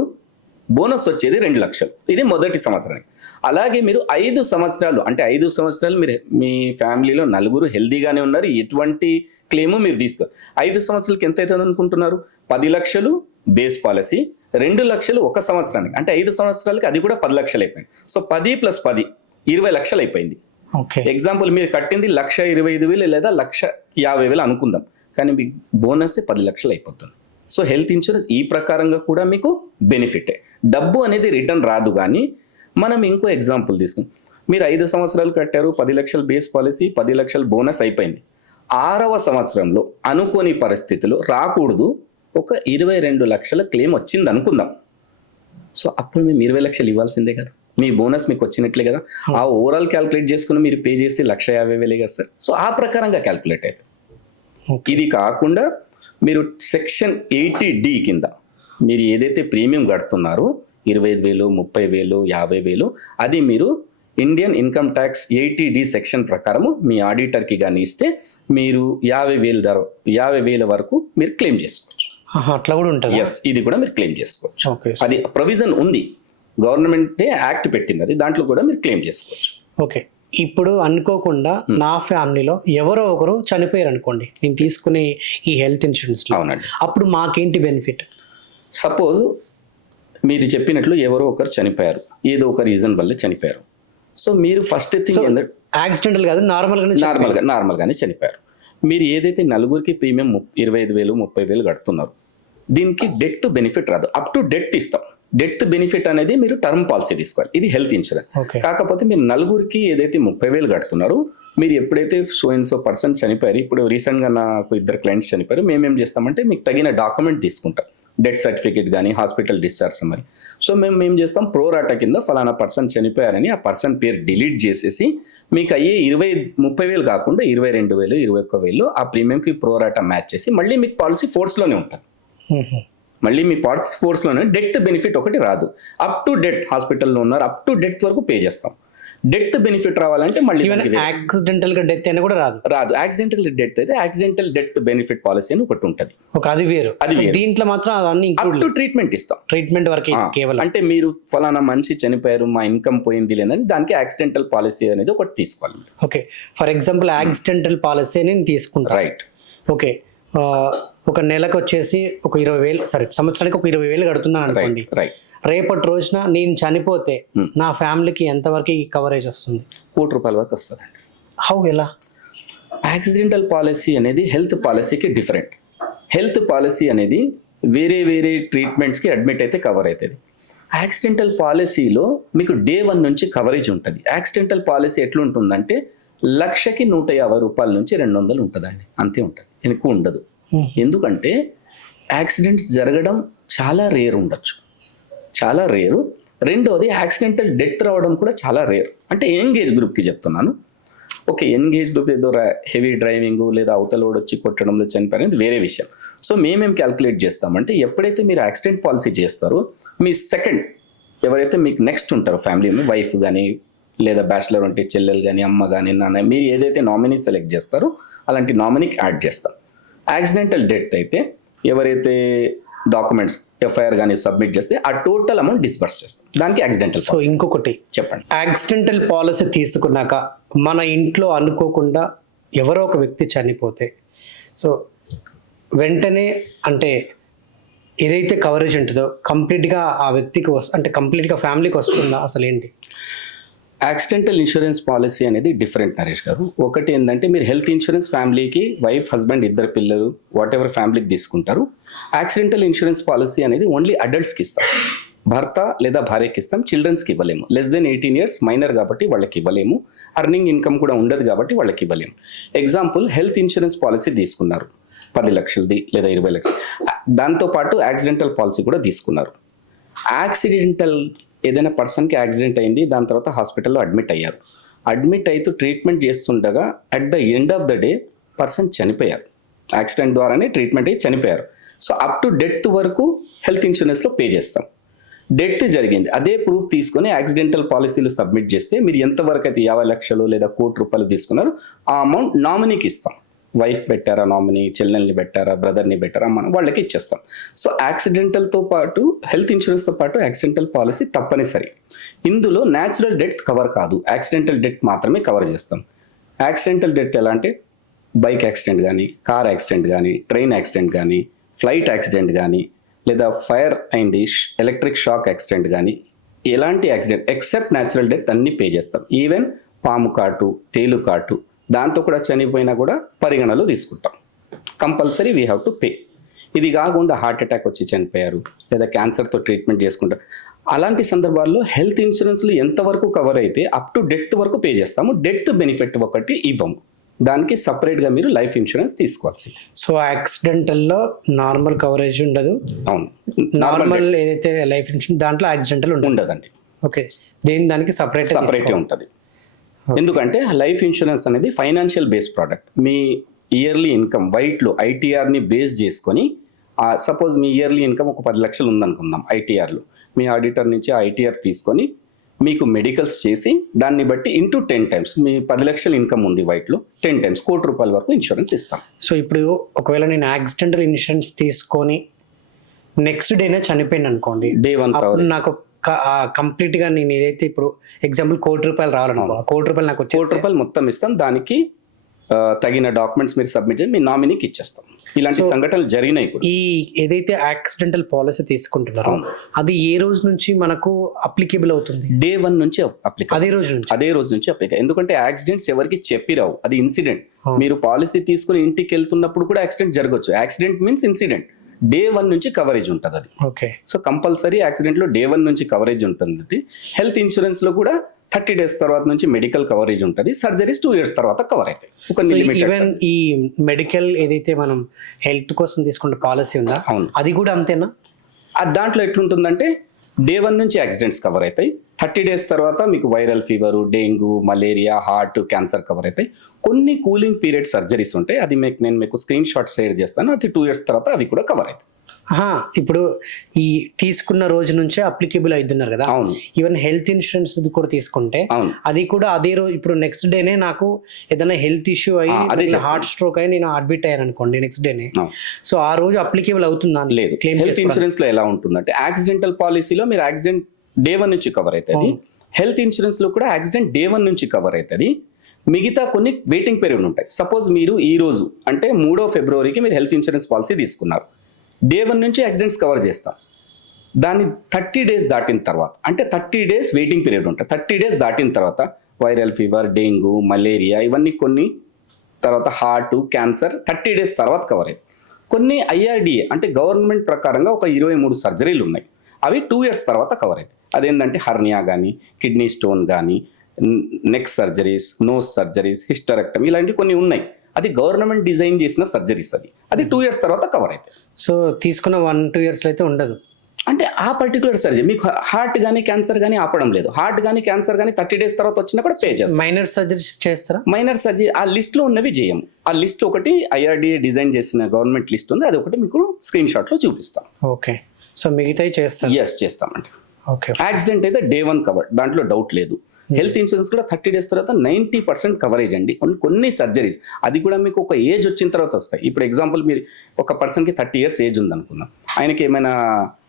బోనస్ వచ్చేది 2 లక్షలు. ఇది మొదటి సంవత్సరానికి. అలాగే మీరు 5 సంవత్సరాలు, అంటే 5 సంవత్సరాలు మీరు మీ ఫ్యామిలీలో 4 హెల్దీగానే ఉన్నారు, ఎటువంటి క్లెయిము మీరు తీసుకో. 5 సంవత్సరాలకి ఎంత అవుతుంది అనుకుంటున్నారు, 10 లక్షలు బేస్ పాలసీ, 2 లక్షలు 1 సంవత్సరానికి, అంటే 5 సంవత్సరాలకి అది కూడా 10 లక్షలు అయిపోయింది. సో 10 + 10 20 లక్షలు అయిపోయింది. ఓకే. ఎగ్జాంపుల్ మీరు కట్టింది 1,25,000 లేదా 1,50,000 అనుకుందాం, కానీ మీకు బోనస్ 10 లక్షలు అయిపోతుంది. సో హెల్త్ ఇన్సూరెన్స్ ఈ ప్రకారంగా కూడా మీకు బెనిఫిటే. డబ్బు అనేది రిటర్న్ రాదు. కానీ మనం ఇంకో ఎగ్జాంపుల్ తీసుకుందాం. మీరు 5 సంవత్సరాలు కట్టారు, 10 లక్షల బేస్ పాలసీ, 10 లక్షల బోనస్ అయిపోయింది. 6వ సంవత్సరంలో అనుకోని పరిస్థితులు రాకూడదు, ఒక 22 లక్షల క్లెయిమ్ వచ్చింది అనుకుందాం. సో అప్పుడు మేము 20 లక్షలు ఇవ్వాల్సిందే కదా, మీ బోనస్ మీకు వచ్చినట్లే కదా. ఆ ఓవరాల్ క్యాల్కులేట్ చేసుకుని మీరు పే చేసి 1,50,000 కదా సార్. సో ఆ ప్రకారంగా క్యాల్కులేట్ అవుతుంది. ఇది కాకుండా మీరు సెక్షన్ 80D కింద మీరు ఏదైతే ప్రీమియం కడుతున్నారో 25,000, 30,000, 50,000, అది మీరు Indian income tax 80D section ప్రకారము మీ ఆడిటర్కి కానీ ఇస్తే మీరు 50,000 వరకు మీరు క్లెయిమ్ చేసుకోవచ్చు. అట్లా కూడా ఉంటుంది. ఎస్, ఇది కూడా మీరు క్లెయిమ్ చేసుకోవచ్చు. ఓకే. అది ప్రొవిజన్ ఉంది, గవర్నమెంటే యాక్ట్ పెట్టింది, అది దాంట్లో కూడా మీరు క్లెయిమ్ చేసుకోవచ్చు. ఓకే. ఇప్పుడు అనుకోకుండా నా ఫ్యామిలీలో ఎవరో ఒకరు చనిపోయారు అనుకోండి, నేను తీసుకునే ఈ హెల్త్ ఇన్సూరెన్స్. అవునండి. అప్పుడు మాకేంటి బెనిఫిట్? సపోజ్ మీరు చెప్పినట్లు ఎవరో ఒకరు చనిపోయారు, ఏదో ఒక రీజన్ వల్ల చనిపోయారు. సో మీరు ఫస్ట్ థింగ్ యాక్సిడెంటల్ కాదు, నార్మల్గానే చనిపోయారు. మీరు ఏదైతే 4కి ప్రీమియం 25,000, 30,000 కడుతున్నారు, దీనికి డెత్ బెనిఫిట్ రాదు. అప్ టు డెత్ ఇస్తాం. డెత్ బెనిఫిట్ అనేది మీరు టర్మ్ పాలసీ తీసుకోవాలి, ఇది హెల్త్ ఇన్సూరెన్స్. కాకపోతే మీరు 4కి ఏదైతే 30,000 కడుతున్నారో, మీరు ఎప్పుడైతే సో పర్సన్ చనిపోయారు, ఇప్పుడు రీసెంట్గా నాకు 2 క్లయింట్స్ చనిపోయారు, మేమేం చేస్తామంటే మీకు తగిన డాక్యుమెంట్ తీసుకుంటాం, డెత్ సర్టిఫికేట్ కానీ హాస్పిటల్ డిశ్చార్జ్ మరి. సో మేము ఏం చేస్తాం, ప్రోరాటా కింద ఫలానా పర్సన్ చనిపోయారని ఆ పర్సన్ పేరు డిలీట్ చేసేసి మీకు అయ్యే 30,000 కాకుండా 22,000, 21,000 ఆ ప్రీమియంకి ప్రోరాటా మ్యాచ్ చేసి మళ్ళీ మీకు పాలసీ ఫోర్స్లోనే ఉంటుంది. మళ్ళీ మీ పాలసీ ఫోర్స్లోనే డెత్ బెనిఫిట్ ఒకటి రాదు. అప్ టు డెత్ హాస్పిటల్లో ఉన్నారు, అప్ టు డెత్ వరకు పే చేస్తాం. డెత్ బెనిఫిట్ రావాలంటే మళ్ళీ యాక్సిడెంటల్ గా డెత్ అయినా కూడా రాదు. యాక్సిడెంటల్ డెత్ అయితే యాక్సిడెంటల్ డెత్ బెనిఫిట్ పాలసీ అని ఒకటి ఉంటుంది. అది వేరు. దీంట్లో మాత్రం అవన్నీ అప్ టు ట్రీట్మెంట్ ఇస్తాం. ట్రీట్మెంట్ వరకు కేవలం అంటే మీరు ఫలానా మనిషి చనిపోయారు, మా ఇన్కమ్ పోయింది లేదని దానికి యాక్సిడెంటల్ పాలసీ అనేది ఒకటి తీసుకోవాలి. Okay. For example accidental policy అని తీసుకుంటా. రైట్. ఓకే. ఒక నెలకు వచ్చేసి ఒక 20,000, సంవత్సరానికి ఒక 20,000 కడుతున్నాను అనుకోండి. రేపటి రోజున నేను చనిపోతే నా ఫ్యామిలీకి ఎంతవరకు కవరేజ్ వస్తుంది? ₹1,00,00,000 వరకు వస్తుందండి. హౌ, ఎలా? యాక్సిడెంటల్ పాలసీ అనేది హెల్త్ పాలసీకి డిఫరెంట్. హెల్త్ పాలసీ అనేది వేరే ట్రీట్మెంట్స్కి అడ్మిట్ అయితే కవర్ అవుతుంది. యాక్సిడెంటల్ పాలసీలో మీకు day 1 నుంచి కవరేజ్ ఉంటుంది. యాక్సిడెంటల్ పాలసీ ఎట్లుంటుందంటే 1,00,000కి ₹150 నుంచి 200 ఉంటుందండి, అంతే ఉంటుంది, ఎక్కువ ఉండదు. ఎందుకంటే యాక్సిడెంట్స్ జరగడం చాలా రేర్ ఉండొచ్చు, చాలా రేరు. రెండోది యాక్సిడెంటల్ డెత్ రావడం కూడా చాలా రేర్. అంటే యంగ్ ఏజ్ గ్రూప్కి చెప్తున్నాను. ఓకే, యంగ్ ఏజ్ గ్రూప్ ఏదో హెవీ డ్రైవింగ్ లేదా అవతలోడు వచ్చి కొట్టడంలో చనిపోయినది వేరే విషయం. సో మేమేం క్యాల్కులేట్ చేస్తామంటే, ఎప్పుడైతే మీరు యాక్సిడెంట్ పాలసీ చేస్తారో మీ సెకండ్ ఎవరైతే మీకు నెక్స్ట్ ఉంటారో ఫ్యామిలీ, వైఫ్ కానీ లేదా బ్యాచిలర్ ఉంటే చెల్లెలు కానీ అమ్మ కానీ నాన్న, మీరు ఏదైతే నామినీ సెలెక్ట్ చేస్తారో అలాంటి నామినీకి యాడ్ చేస్తాం. యాక్సిడెంటల్ డెత్ అయితే ఎవరైతే డాక్యుమెంట్స్ ఎఫ్ఐఆర్ కానీ సబ్మిట్ చేస్తే ఆ టోటల్ అమౌంట్ డిస్బర్స్ చేస్తాం. దానికి యాక్సిడెంటల్ సో ఇంకొకటి చెప్పండి. యాక్సిడెంటల్ పాలసీ తీసుకున్నాక మన ఇంట్లో అనుకోకుండా ఎవరో ఒక వ్యక్తి చనిపోతే సో వెంటనే అంటే ఏదైతే కవరేజ్ ఉంటుందో కంప్లీట్గా ఆ వ్యక్తికి అంటే కంప్లీట్గా ఫ్యామిలీకి వస్తుందా అసలు ఏంటి? యాక్సిడెంటల్ ఇన్సూరెన్స్ పాలసీ అనేది డిఫరెంట్ నరేష్ గారు. ఒకటి ఏంటంటే మీరు హెల్త్ ఇన్సూరెన్స్ ఫ్యామిలీకి వైఫ్ హస్బెండ్ ఇద్దరు పిల్లలు వాట్ ఎవర్ ఫ్యామిలీకి తీసుకుంటారు. యాక్సిడెంటల్ ఇన్సూరెన్స్ పాలసీ అనేది ఓన్లీ అడల్ట్స్కి ఇస్తాం, భర్త లేదా భార్యకి ఇస్తాం, చిల్డ్రన్స్కి ఇవ్వలేము. లెస్ దెన్ 18 years మైనర్ కాబట్టి వాళ్ళకి ఇవ్వలేము, అర్నింగ్ ఇన్కమ్ కూడా ఉండదు కాబట్టి వాళ్ళకి ఇవ్వలేము. ఎగ్జాంపుల్ హెల్త్ ఇన్సూరెన్స్ పాలసీ తీసుకున్నారు 10 లక్షలది లేదా 20 లక్షలు, దాంతోపాటు యాక్సిడెంటల్ పాలసీ కూడా తీసుకున్నారు. యాక్సిడెంటల్ ఏదైనా పర్సన్కి యాక్సిడెంట్ అయింది, దాని తర్వాత హాస్పిటల్లో అడ్మిట్ అయ్యారు. అడ్మిట్ అయితే ట్రీట్మెంట్ చేస్తుండగా at the end of the day person చనిపోయారు, యాక్సిడెంట్ ద్వారానే ట్రీట్మెంట్ అయ్యి చనిపోయారు. సో అప్ టు డెత్ వరకు హెల్త్ ఇన్సూరెన్స్లో పే చేస్తాం. డెత్ జరిగింది, అదే ప్రూఫ్ తీసుకొని యాక్సిడెంటల్ పాలసీలు సబ్మిట్ చేస్తే మీరు ఎంతవరకు అయితే 50 లక్షలు లేదా ₹1,00,00,000 తీసుకున్నారు ఆ అమౌంట్ నామినీకి ఇస్తాం. వైఫ్ పెట్టారా నామినీ, చెల్లెల్ని పెట్టారా, బ్రదర్ని పెట్టారా, మనం వాళ్ళకి ఇచ్చేస్తాం. సో యాక్సిడెంటల్తో పాటు హెల్త్ ఇన్సూరెన్స్తో పాటు యాక్సిడెంటల్ పాలసీ తప్పనిసరి. ఇందులో న్యాచురల్ డెత్ కవర్ కాదు, యాక్సిడెంటల్ డెత్ మాత్రమే కవర్ చేస్తాం. యాక్సిడెంటల్ డెత్ ఎలా అంటే బైక్ యాక్సిడెంట్ కానీ, కార్ యాక్సిడెంట్ కానీ, ట్రైన్ యాక్సిడెంట్ కానీ, ఫ్లైట్ యాక్సిడెంట్ కానీ, లేదా ఫైర్ అయింది, ఎలక్ట్రిక్ షాక్ యాక్సిడెంట్ కానీ, ఎలాంటి యాక్సిడెంట్ ఎక్సెప్ట్ న్యాచురల్ డెత్ అన్ని పే చేస్తాం. ఈవెన్ పాము కాటు, తేలు కాటు, దాంతో కూడా చనిపోయినా కూడా పరిగణలో తీసుకుంటాం. Compulsory we have to pay. ఇది కాకుండా హార్ట్ అటాక్ వచ్చి చనిపోయారు లేదా క్యాన్సర్తో ట్రీట్మెంట్ చేసుకుంటారు, అలాంటి సందర్భాల్లో హెల్త్ ఇన్సూరెన్స్లు ఎంతవరకు కవర్ అయితే అప్ టు డెత్ వరకు పే చేస్తాము. డెత్ బెనిఫిట్ ఒకటి ఇవ్వము, దానికి సపరేట్గా మీరు లైఫ్ ఇన్సూరెన్స్ తీసుకోవాల్సి. సో యాక్సిడెంటల్లో నార్మల్ కవరేజ్ ఉండదు. అవును, నార్మల్ ఏదైతే లైఫ్ ఇన్సూరెన్స్ దాంట్లో యాక్సిడెంటల్ ఉండదండి. ఓకే, దానికి సపరేటే ఉంటుంది. ఎందుకంటే లైఫ్ ఇన్సూరెన్స్ అనేది ఫైనాన్షియల్ బేస్ ప్రోడక్ట్. మీ ఇయర్లీ ఇన్కమ్ వైట్లో ఐటీఆర్ని బేస్ చేసుకొని, సపోజ్ మీ ఇయర్లీ ఇన్కమ్ ఒక 10 లక్షలు ఉందనుకుందాం ఐటీఆర్లో, మీ ఆడిటర్ నుంచి ఆ ఐటీఆర్ తీసుకొని మీకు మెడికల్స్ చేసి దాన్ని బట్టి ఇంటూ 10 times మీ 10 లక్షల ఇన్కమ్ ఉంది వైట్లో 10 times ₹1,00,00,000 వరకు ఇన్సూరెన్స్ ఇస్తాం. సో ఇప్పుడు ఒకవేళ నేను యాక్సిడెంటల్ ఇన్సూరెన్స్ తీసుకొని నెక్స్ట్ డేనే చనిపోయింది అనుకోండి, Day 1 అప్పుడు నాకు కంప్లీట్గా నేను ఏదైతే ఇప్పుడు ఎగ్జాంపుల్ ₹1,00,00,000 రావాలనుకో, ₹1,00,00,000 నాకు ₹1,00,00,000 మొత్తం ఇస్తాం. దానికి తగిన డాక్యుమెంట్స్ మీరు సబ్మిట్ చేసి మీ నామినీకి ఇచ్చేస్తాం. ఇలాంటి సంఘటనలు జరిగినాయి. ఈ ఏదైతే యాక్సిడెంటల్ పాలసీ తీసుకుంటున్నారో అది ఏ రోజు నుంచి మనకు అప్లికేబుల్ అవుతుంది? Day 1 నుంచి అప్లికేబుల్. అదే రోజు నుంచి అప్లికేబుల్. ఎందుకంటే యాక్సిడెంట్స్ ఎవరికి చెప్పిరావు, అది ఇన్సిడెంట్. మీరు పాలసీ తీసుకుని ఇంటికి వెళ్తున్నప్పుడు కూడా యాక్సిడెంట్ జరగచ్చు. Accident means incident. Day 1 నుంచి కవరేజ్ ఉంటుంది అది. ఓకే, సో కంపల్సరీ యాక్సిడెంట్లో Day 1 నుంచి కవరేజ్ ఉంటుంది. హెల్త్ ఇన్సూరెన్స్ లో కూడా 30 days తర్వాత నుంచి మెడికల్ కవరేజ్ ఉంటుంది. సర్జరీస్ 2 years తర్వాత కవర్ అవుతాయి. ఈవెన్ ఈ మెడికల్ ఏదైతే మనం హెల్త్ కోసం తీసుకునే పాలసీ ఉందా, అవును, అది కూడా అంతేనా? దాంట్లో ఎట్లుంటుందంటే Day 1 నుంచి యాక్సిడెంట్స్ కవర్ అవుతాయి. 30 days తర్వాత మీకు viral fever, dengue, malaria, heart, cancer cover అవుతాయి. కొన్ని కూలింగ్ పీరియడ్ సర్జరీస్ ఉంటాయి, అది నేను మీకు స్క్రీన్ షాట్ షేర్ చేస్తాను. అది 2 years తర్వాత అవి కూడా కవర్ అవుతాయి. ఇప్పుడు ఈ తీసుకున్న రోజు నుంచే అప్లికేబుల్ అవుతున్నారు కదా. అవును, ఈవెన్ హెల్త్ ఇన్సూరెన్స్ కూడా తీసుకుంటే అది కూడా అదే రోజు, ఇప్పుడు నెక్స్ట్ డేనే నాకు ఏదైనా హెల్త్ ఇష్యూ అయ్యి హార్ట్ స్ట్రోక్ అయ్యి నేను అడ్మిట్ అయ్యాను అనుకోండి నెక్స్ట్ డేనే, సో ఆ రోజు అప్లికేబుల్ అవుతుందా? లేదు. హెల్త్ ఇన్సూరెన్స్ లో ఎలా ఉంటుందంటే యాక్సిడెంటల్ పాలసీలో మీరు యాక్సిడెంట్ Day 1 నుంచి కవర్ అవుతుంది. హెల్త్ ఇన్సూరెన్స్ లో కూడా యాక్సిడెంట్ Day 1 నుంచి కవర్ అవుతుంది. మిగతా కొన్ని వెయిటింగ్ పీరియడ్ ఉంటాయి. సపోజ్ మీరు ఈ రోజు అంటే 3వ ఫిబ్రవరికి మీరు హెల్త్ ఇన్సూరెన్స్ పాలసీ తీసుకున్నారు. Day 1 నుంచి యాక్సిడెంట్స్ కవర్ చేస్తాం. దాన్ని 30 days దాటిన తర్వాత, అంటే 30 days వెయిటింగ్ పీరియడ్ ఉంటుంది. 30 days దాటిన తర్వాత వైరల్ ఫీవర్, డెంగ్యూ, మలేరియా ఇవన్నీ కొన్ని, తర్వాత హార్ట్, క్యాన్సర్ 30 days తర్వాత కవర్ అయ్యాయి. కొన్ని IRDA అంటే గవర్నమెంట్ ప్రకారంగా ఒక 23 సర్జరీలు ఉన్నాయి, అవి 2 years తర్వాత కవర్ అయ్యాయి. అదేంటంటే హర్నియా కానీ, కిడ్నీ స్టోన్ కానీ, neck surgeries, nose surgeries, hysterectomy ఇలాంటివి కొన్ని ఉన్నాయి. అది గవర్నమెంట్ డిజైన్ చేసిన సర్జరీస్. అది 2 years తర్వాత కవర్ అవుతాయి. సో తీసుకున్న 1-2 years అయితే ఉండదు. అంటే ఆ పర్టికులర్ సర్జరీ మీకు హార్ట్ కానీ క్యాన్సర్ కానీ ఆపడం లేదు. హార్ట్ కానీ క్యాన్సర్ కానీ 30 days తర్వాత వచ్చినా కూడా పే చేస్తాం. మైనర్ సర్జరీస్ చేస్తారా? మైనర్ సర్జరీ ఆ లిస్ట్లో ఉన్నవి చేయము. ఆ లిస్ట్ ఒకటి IRDA డిజైన్ చేసిన గవర్నమెంట్ లిస్ట్ ఉంది, అది ఒకటి మీకు స్క్రీన్ షాట్లో చూపిస్తాం. ఓకే, సో మిగతాయి చేస్తాం? ఎస్, చేస్తామండి. ఓకే, యాక్సిడెంట్ అయితే Day 1 కవర్, దాంట్లో డౌట్ లేదు. హెల్త్ ఇన్సూరెన్స్ కూడా 30 days తర్వాత 90% కవరేజ్ అండి. కొన్ని సర్జరీస్ అది కూడా మీకు ఒక ఏజ్ వచ్చిన తర్వాత వస్తాయి. ఇప్పుడు ఎగ్జాంపుల్ మీరు ఒక పర్సన్కి 30 years ఏజ్ ఉందనుకుందాం, ఆయనకి ఏమైనా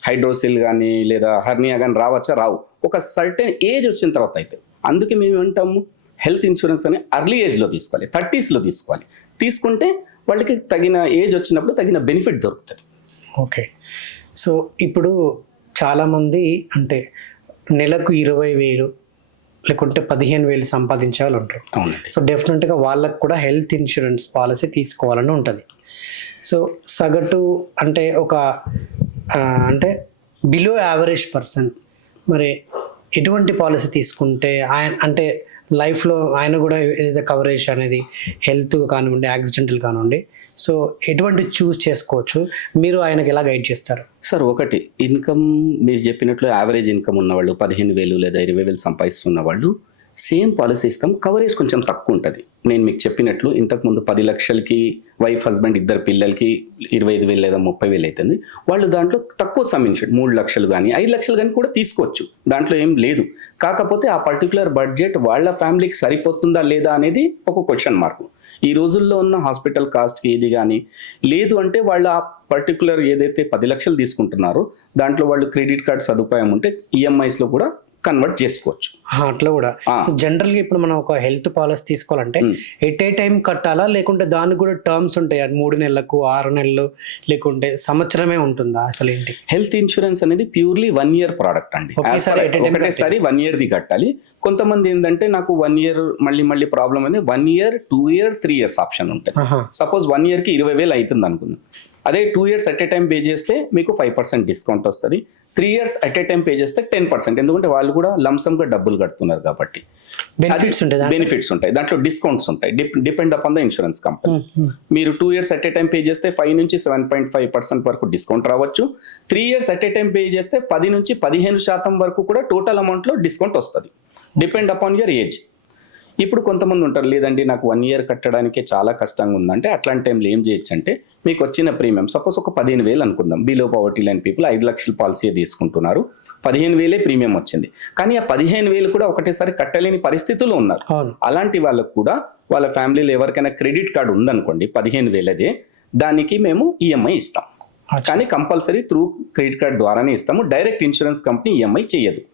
హైడ్రోసిల్ కానీ లేదా హర్నియా కానీ రావచ్చా? రావు. ఒక సర్టెన్ ఏజ్ వచ్చిన తర్వాత అయితే. అందుకే మేము ఏమంటాము, హెల్త్ ఇన్సూరెన్స్ అని అర్లీ ఏజ్లో తీసుకోవాలి, 30sలో తీసుకోవాలి. తీసుకుంటే వాళ్ళకి తగిన ఏజ్ వచ్చినప్పుడు తగిన బెనిఫిట్ దొరుకుతుంది. ఓకే. సో ఇప్పుడు చాలామంది అంటే నెలకు 20,000 లేకుంటే 15,000 సంపాదించే వాళ్ళు ఉంటారు. అవునండి. సో డెఫినెట్గా వాళ్ళకు కూడా హెల్త్ ఇన్సూరెన్స్ పాలసీ తీసుకోవాలని ఉంటుంది. సో సగటు అంటే ఒక అంటే బిలో యావరేజ్ పర్సన్ మరి ఎటువంటి పాలసీ తీసుకుంటే ఆయన అంటే లైఫ్లో ఆయన కూడా ఏదైతే కవరేజ్ అనేది హెల్త్ కానివ్వండి, యాక్సిడెంటల్ కానివ్వండి, సో ఎటువంటి చూస్ చేసుకోవచ్చు, మీరు ఆయనకు ఎలా గైడ్ చేస్తారు? సార్, ఒకటి ఇన్కమ్ మీరు చెప్పినట్లు యావరేజ్ ఇన్కమ్ ఉన్నవాళ్ళు 15,000 లేదా 20,000 సంపాదిస్తున్న వాళ్ళు సేమ్ పాలసీ ఇస్తాం. కవరేజ్ కొంచెం తక్కువ ఉంటుంది. నేను మీకు చెప్పినట్లు ఇంతకుముందు 10 లక్షలకి వైఫ్ హస్బెండ్ ఇద్దరు పిల్లలకి 25,000 లేదా 30,000 అవుతుంది. వాళ్ళు దాంట్లో తక్కువ సమ్ ఇన్సూరెన్స్ 3 లక్షలు కానీ 5 లక్షలు కానీ కూడా తీసుకోవచ్చు. దాంట్లో ఏం లేదు. కాకపోతే ఆ పర్టికులర్ బడ్జెట్ వాళ్ళ ఫ్యామిలీకి సరిపోతుందా లేదా అనేది ఒక క్వశ్చన్ మార్క్. ఈ రోజుల్లో ఉన్న హాస్పిటల్ కాస్ట్కి ఏది కానీ లేదు అంటే వాళ్ళు ఆ పర్టికులర్ ఏదైతే 10 లక్షలు తీసుకుంటున్నారో దాంట్లో వాళ్ళు క్రెడిట్ కార్డ్ సదుపాయం ఉంటే ఈఎంఐస్లో కూడా కన్వర్ట్ చేసుకోవచ్చు. అట్లా కూడా. సో జనరల్గా ఇప్పుడు మనం ఒక హెల్త్ పాలసీ తీసుకోవాలంటే ఎట్ ఏ టైం కట్టాలా, లేకుంటే దానికి కూడా టర్మ్స్ ఉంటాయి? 3 నెలలకు, 6 నెలలు, లేకుంటే సంవత్సరమే ఉంటుందా? అసలు ఏంటి హెల్త్ ఇన్సూరెన్స్ అనేది? ప్యూర్లీ 1 year ప్రోడక్ట్ అండి. ఒకటేసారి 1 year కట్టాలి. కొంతమంది ఏంటంటే నాకు 1 year మళ్ళీ ప్రాబ్లం అనేది 1 year, 2 year, 3 years ఆప్షన్ ఉంటుంది. సపోజ్ 1 yearకి 20,000 అవుతుంది అనుకుందాం. అదే 2 years at a time pay చేస్తే మీకు 5% డిస్కౌంట్ వస్తుంది. 3 years at a time pay చేస్తే 10%. ఎందుకంటే వాళ్ళు కూడా లంసమ్గా డబ్బులు కడుతున్నారు కాబట్టి బెనిఫిట్స్ ఉంటాయి. దాంట్లో డిస్కౌంట్స్ ఉంటాయి. Depend upon the insurance company. మీరు 2 years at a time pay చేస్తే 5 నుంచి 7.5% వరకు డిస్కౌంట్ రావచ్చు. 3 years at a time pay చేస్తే 10 నుంచి 15% వరకు కూడా టోటల్ అమౌంట్లో డిస్కౌంట్ వస్తుంది. Depend upon your age. ఇప్పుడు కొంతమంది ఉంటారు, లేదండి నాకు 1 year కట్టడానికే చాలా కష్టంగా ఉందంటే అట్లాంటి టైంలో ఏం చేయొచ్చు అంటే మీకు వచ్చిన ప్రీమియం సపోజ్ ఒక 15,000 అనుకుందాం. బిలో పవర్టీ లైన్ పీపుల్ 5 లక్షల పాలసీ తీసుకుంటున్నారు. 15,000 ప్రీమియం వచ్చింది. కానీ ఆ 15,000 కూడా ఒకటేసారి కట్టలేని పరిస్థితుల్లో ఉన్నారు. అలాంటి వాళ్ళకు కూడా వాళ్ళ ఫ్యామిలీలో ఎవరికైనా క్రెడిట్ కార్డు ఉందనుకోండి 15,000దే, దానికి మేము ఈఎంఐ ఇస్తాం. కానీ కంపల్సరీ త్రూ క్రెడిట్ కార్డ్ ద్వారానే ఇస్తాము. డైరెక్ట్ ఇన్సూరెన్స్ కంపెనీ ఈఎంఐ చేయదు.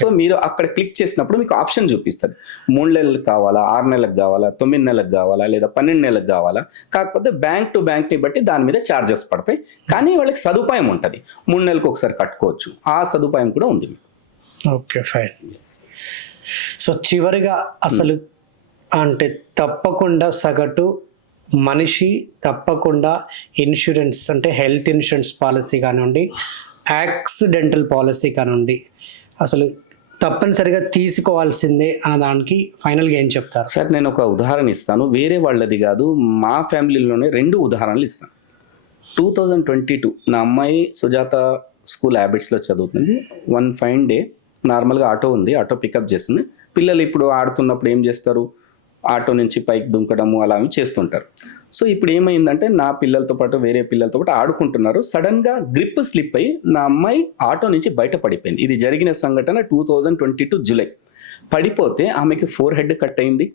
సో మీరు అక్కడ క్లిక్ చేసినప్పుడు మీకు ఆప్షన్ చూపిస్తుంది. 3 నెలలకు కావాలా, 6 నెలలకు కావాలా, 9 నెలలకు కావాలా, లేదా 12 నెలలకు కావాలా. కాకపోతే బ్యాంక్ టు బ్యాంక్ని బట్టి దాని మీద ఛార్జెస్ పడతాయి. కానీ వాళ్ళకి సదుపాయం ఉంటుంది. 3 నెలలకు ఒకసారి కట్టుకోవచ్చు. ఆ సదుపాయం కూడా ఉంది. Okay, fine. సో చివరిగా అసలు అంటే తప్పకుండా సగటు మనిషి తప్పకుండా ఇన్సూరెన్స్ అంటే హెల్త్ ఇన్సూరెన్స్ పాలసీ కానివ్వండి, యాక్సిడెంటల్ పాలసీ కానివ్వండి, అసలు తప్పనిసరిగా తీసుకోవాల్సిందే అన్న దానికి ఫైనల్గా ఏం చెప్తారు? సార్, నేను ఒక ఉదాహరణ ఇస్తాను. వేరే వాళ్ళది కాదు, మా ఫ్యామిలీలోనే 2 ఉదాహరణలు ఇస్తాను. 2022 నా అమ్మాయి సుజాత స్కూల్ హ్యాబిట్స్లో చదువుతుంది. వన్ ఫైన్ డే నార్మల్గా ఆటో ఉంది, ఆటో పికప్ చేస్తుంది. పిల్లలు ఇప్పుడు ఆడుతున్నప్పుడు ఏం చేస్తారు, ఆటో నుంచి పైకి దుంకడము అలా చేస్తుంటారు. సో ఇప్పుడు ఏమైందంటే నా పిల్లలతో పాటు వేరే పిల్లలతో పాటు ఆడుకుంటున్నారు. సడన్గా గ్రిప్ స్లిప్ అయ్యి నా అమ్మాయి ఆటో నుంచి బయట పడిపోయింది. ఇది జరిగిన సంఘటన 2022 జూలై. పడిపోతే ఆమెకి 4 head కట్ అయింది,